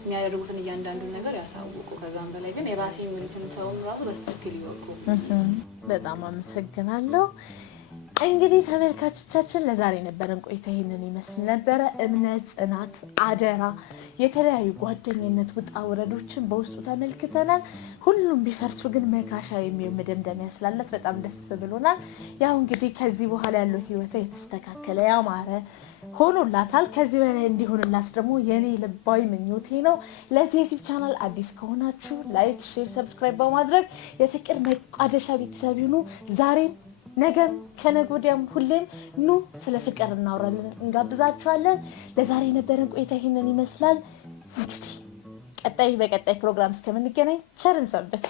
የሚያደርጉትን እያንዳንዱን ነገር ያሳውቁ። ከዛም በላይ ግን የራሴ የሚሉትን ሰውም ራሱ በስትክክል ይወቁ። በጣም አመሰግናለሁ። እንግዲህ ተመልካቾቻችን ለዛሬ ነበረን ቆይታ ይሄንን ይመስል ነበረ። እምነት፣ ጽናት፣ አደራ የተለያዩ ጓደኝነት ውጣ ውረዶችን በውስጡ ተመልክተናል። ሁሉም ቢፈርሱ ግን መካሻ የሚሆን መደምደሚያ ስላላት በጣም ደስ ብሎናል። ያው እንግዲህ ከዚህ በኋላ ያለው ህይወቷ የተስተካከለ ያማረ ሆኖላታል። ከዚህ በላይ እንዲሆንላት ደግሞ የኔ ልባዊ ምኞቴ ነው። ለዚህ ዩቲዩብ ቻናል አዲስ ከሆናችሁ ላይክ፣ ሼር፣ ሰብስክራይብ በማድረግ የፍቅር መቋደሻ ቤተሰብ ይሁኑ። ዛሬም ነገም ከነገ ወዲያም ሁሌም ኑ ስለ ፍቅር እናወራለን፣ እንጋብዛችኋለን። ለዛሬ የነበረን ቆይታ ይሄንን ይመስላል። እንግዲህ በቀጣይ ፕሮግራም እስከምንገናኝ ቸርን ሰንብት።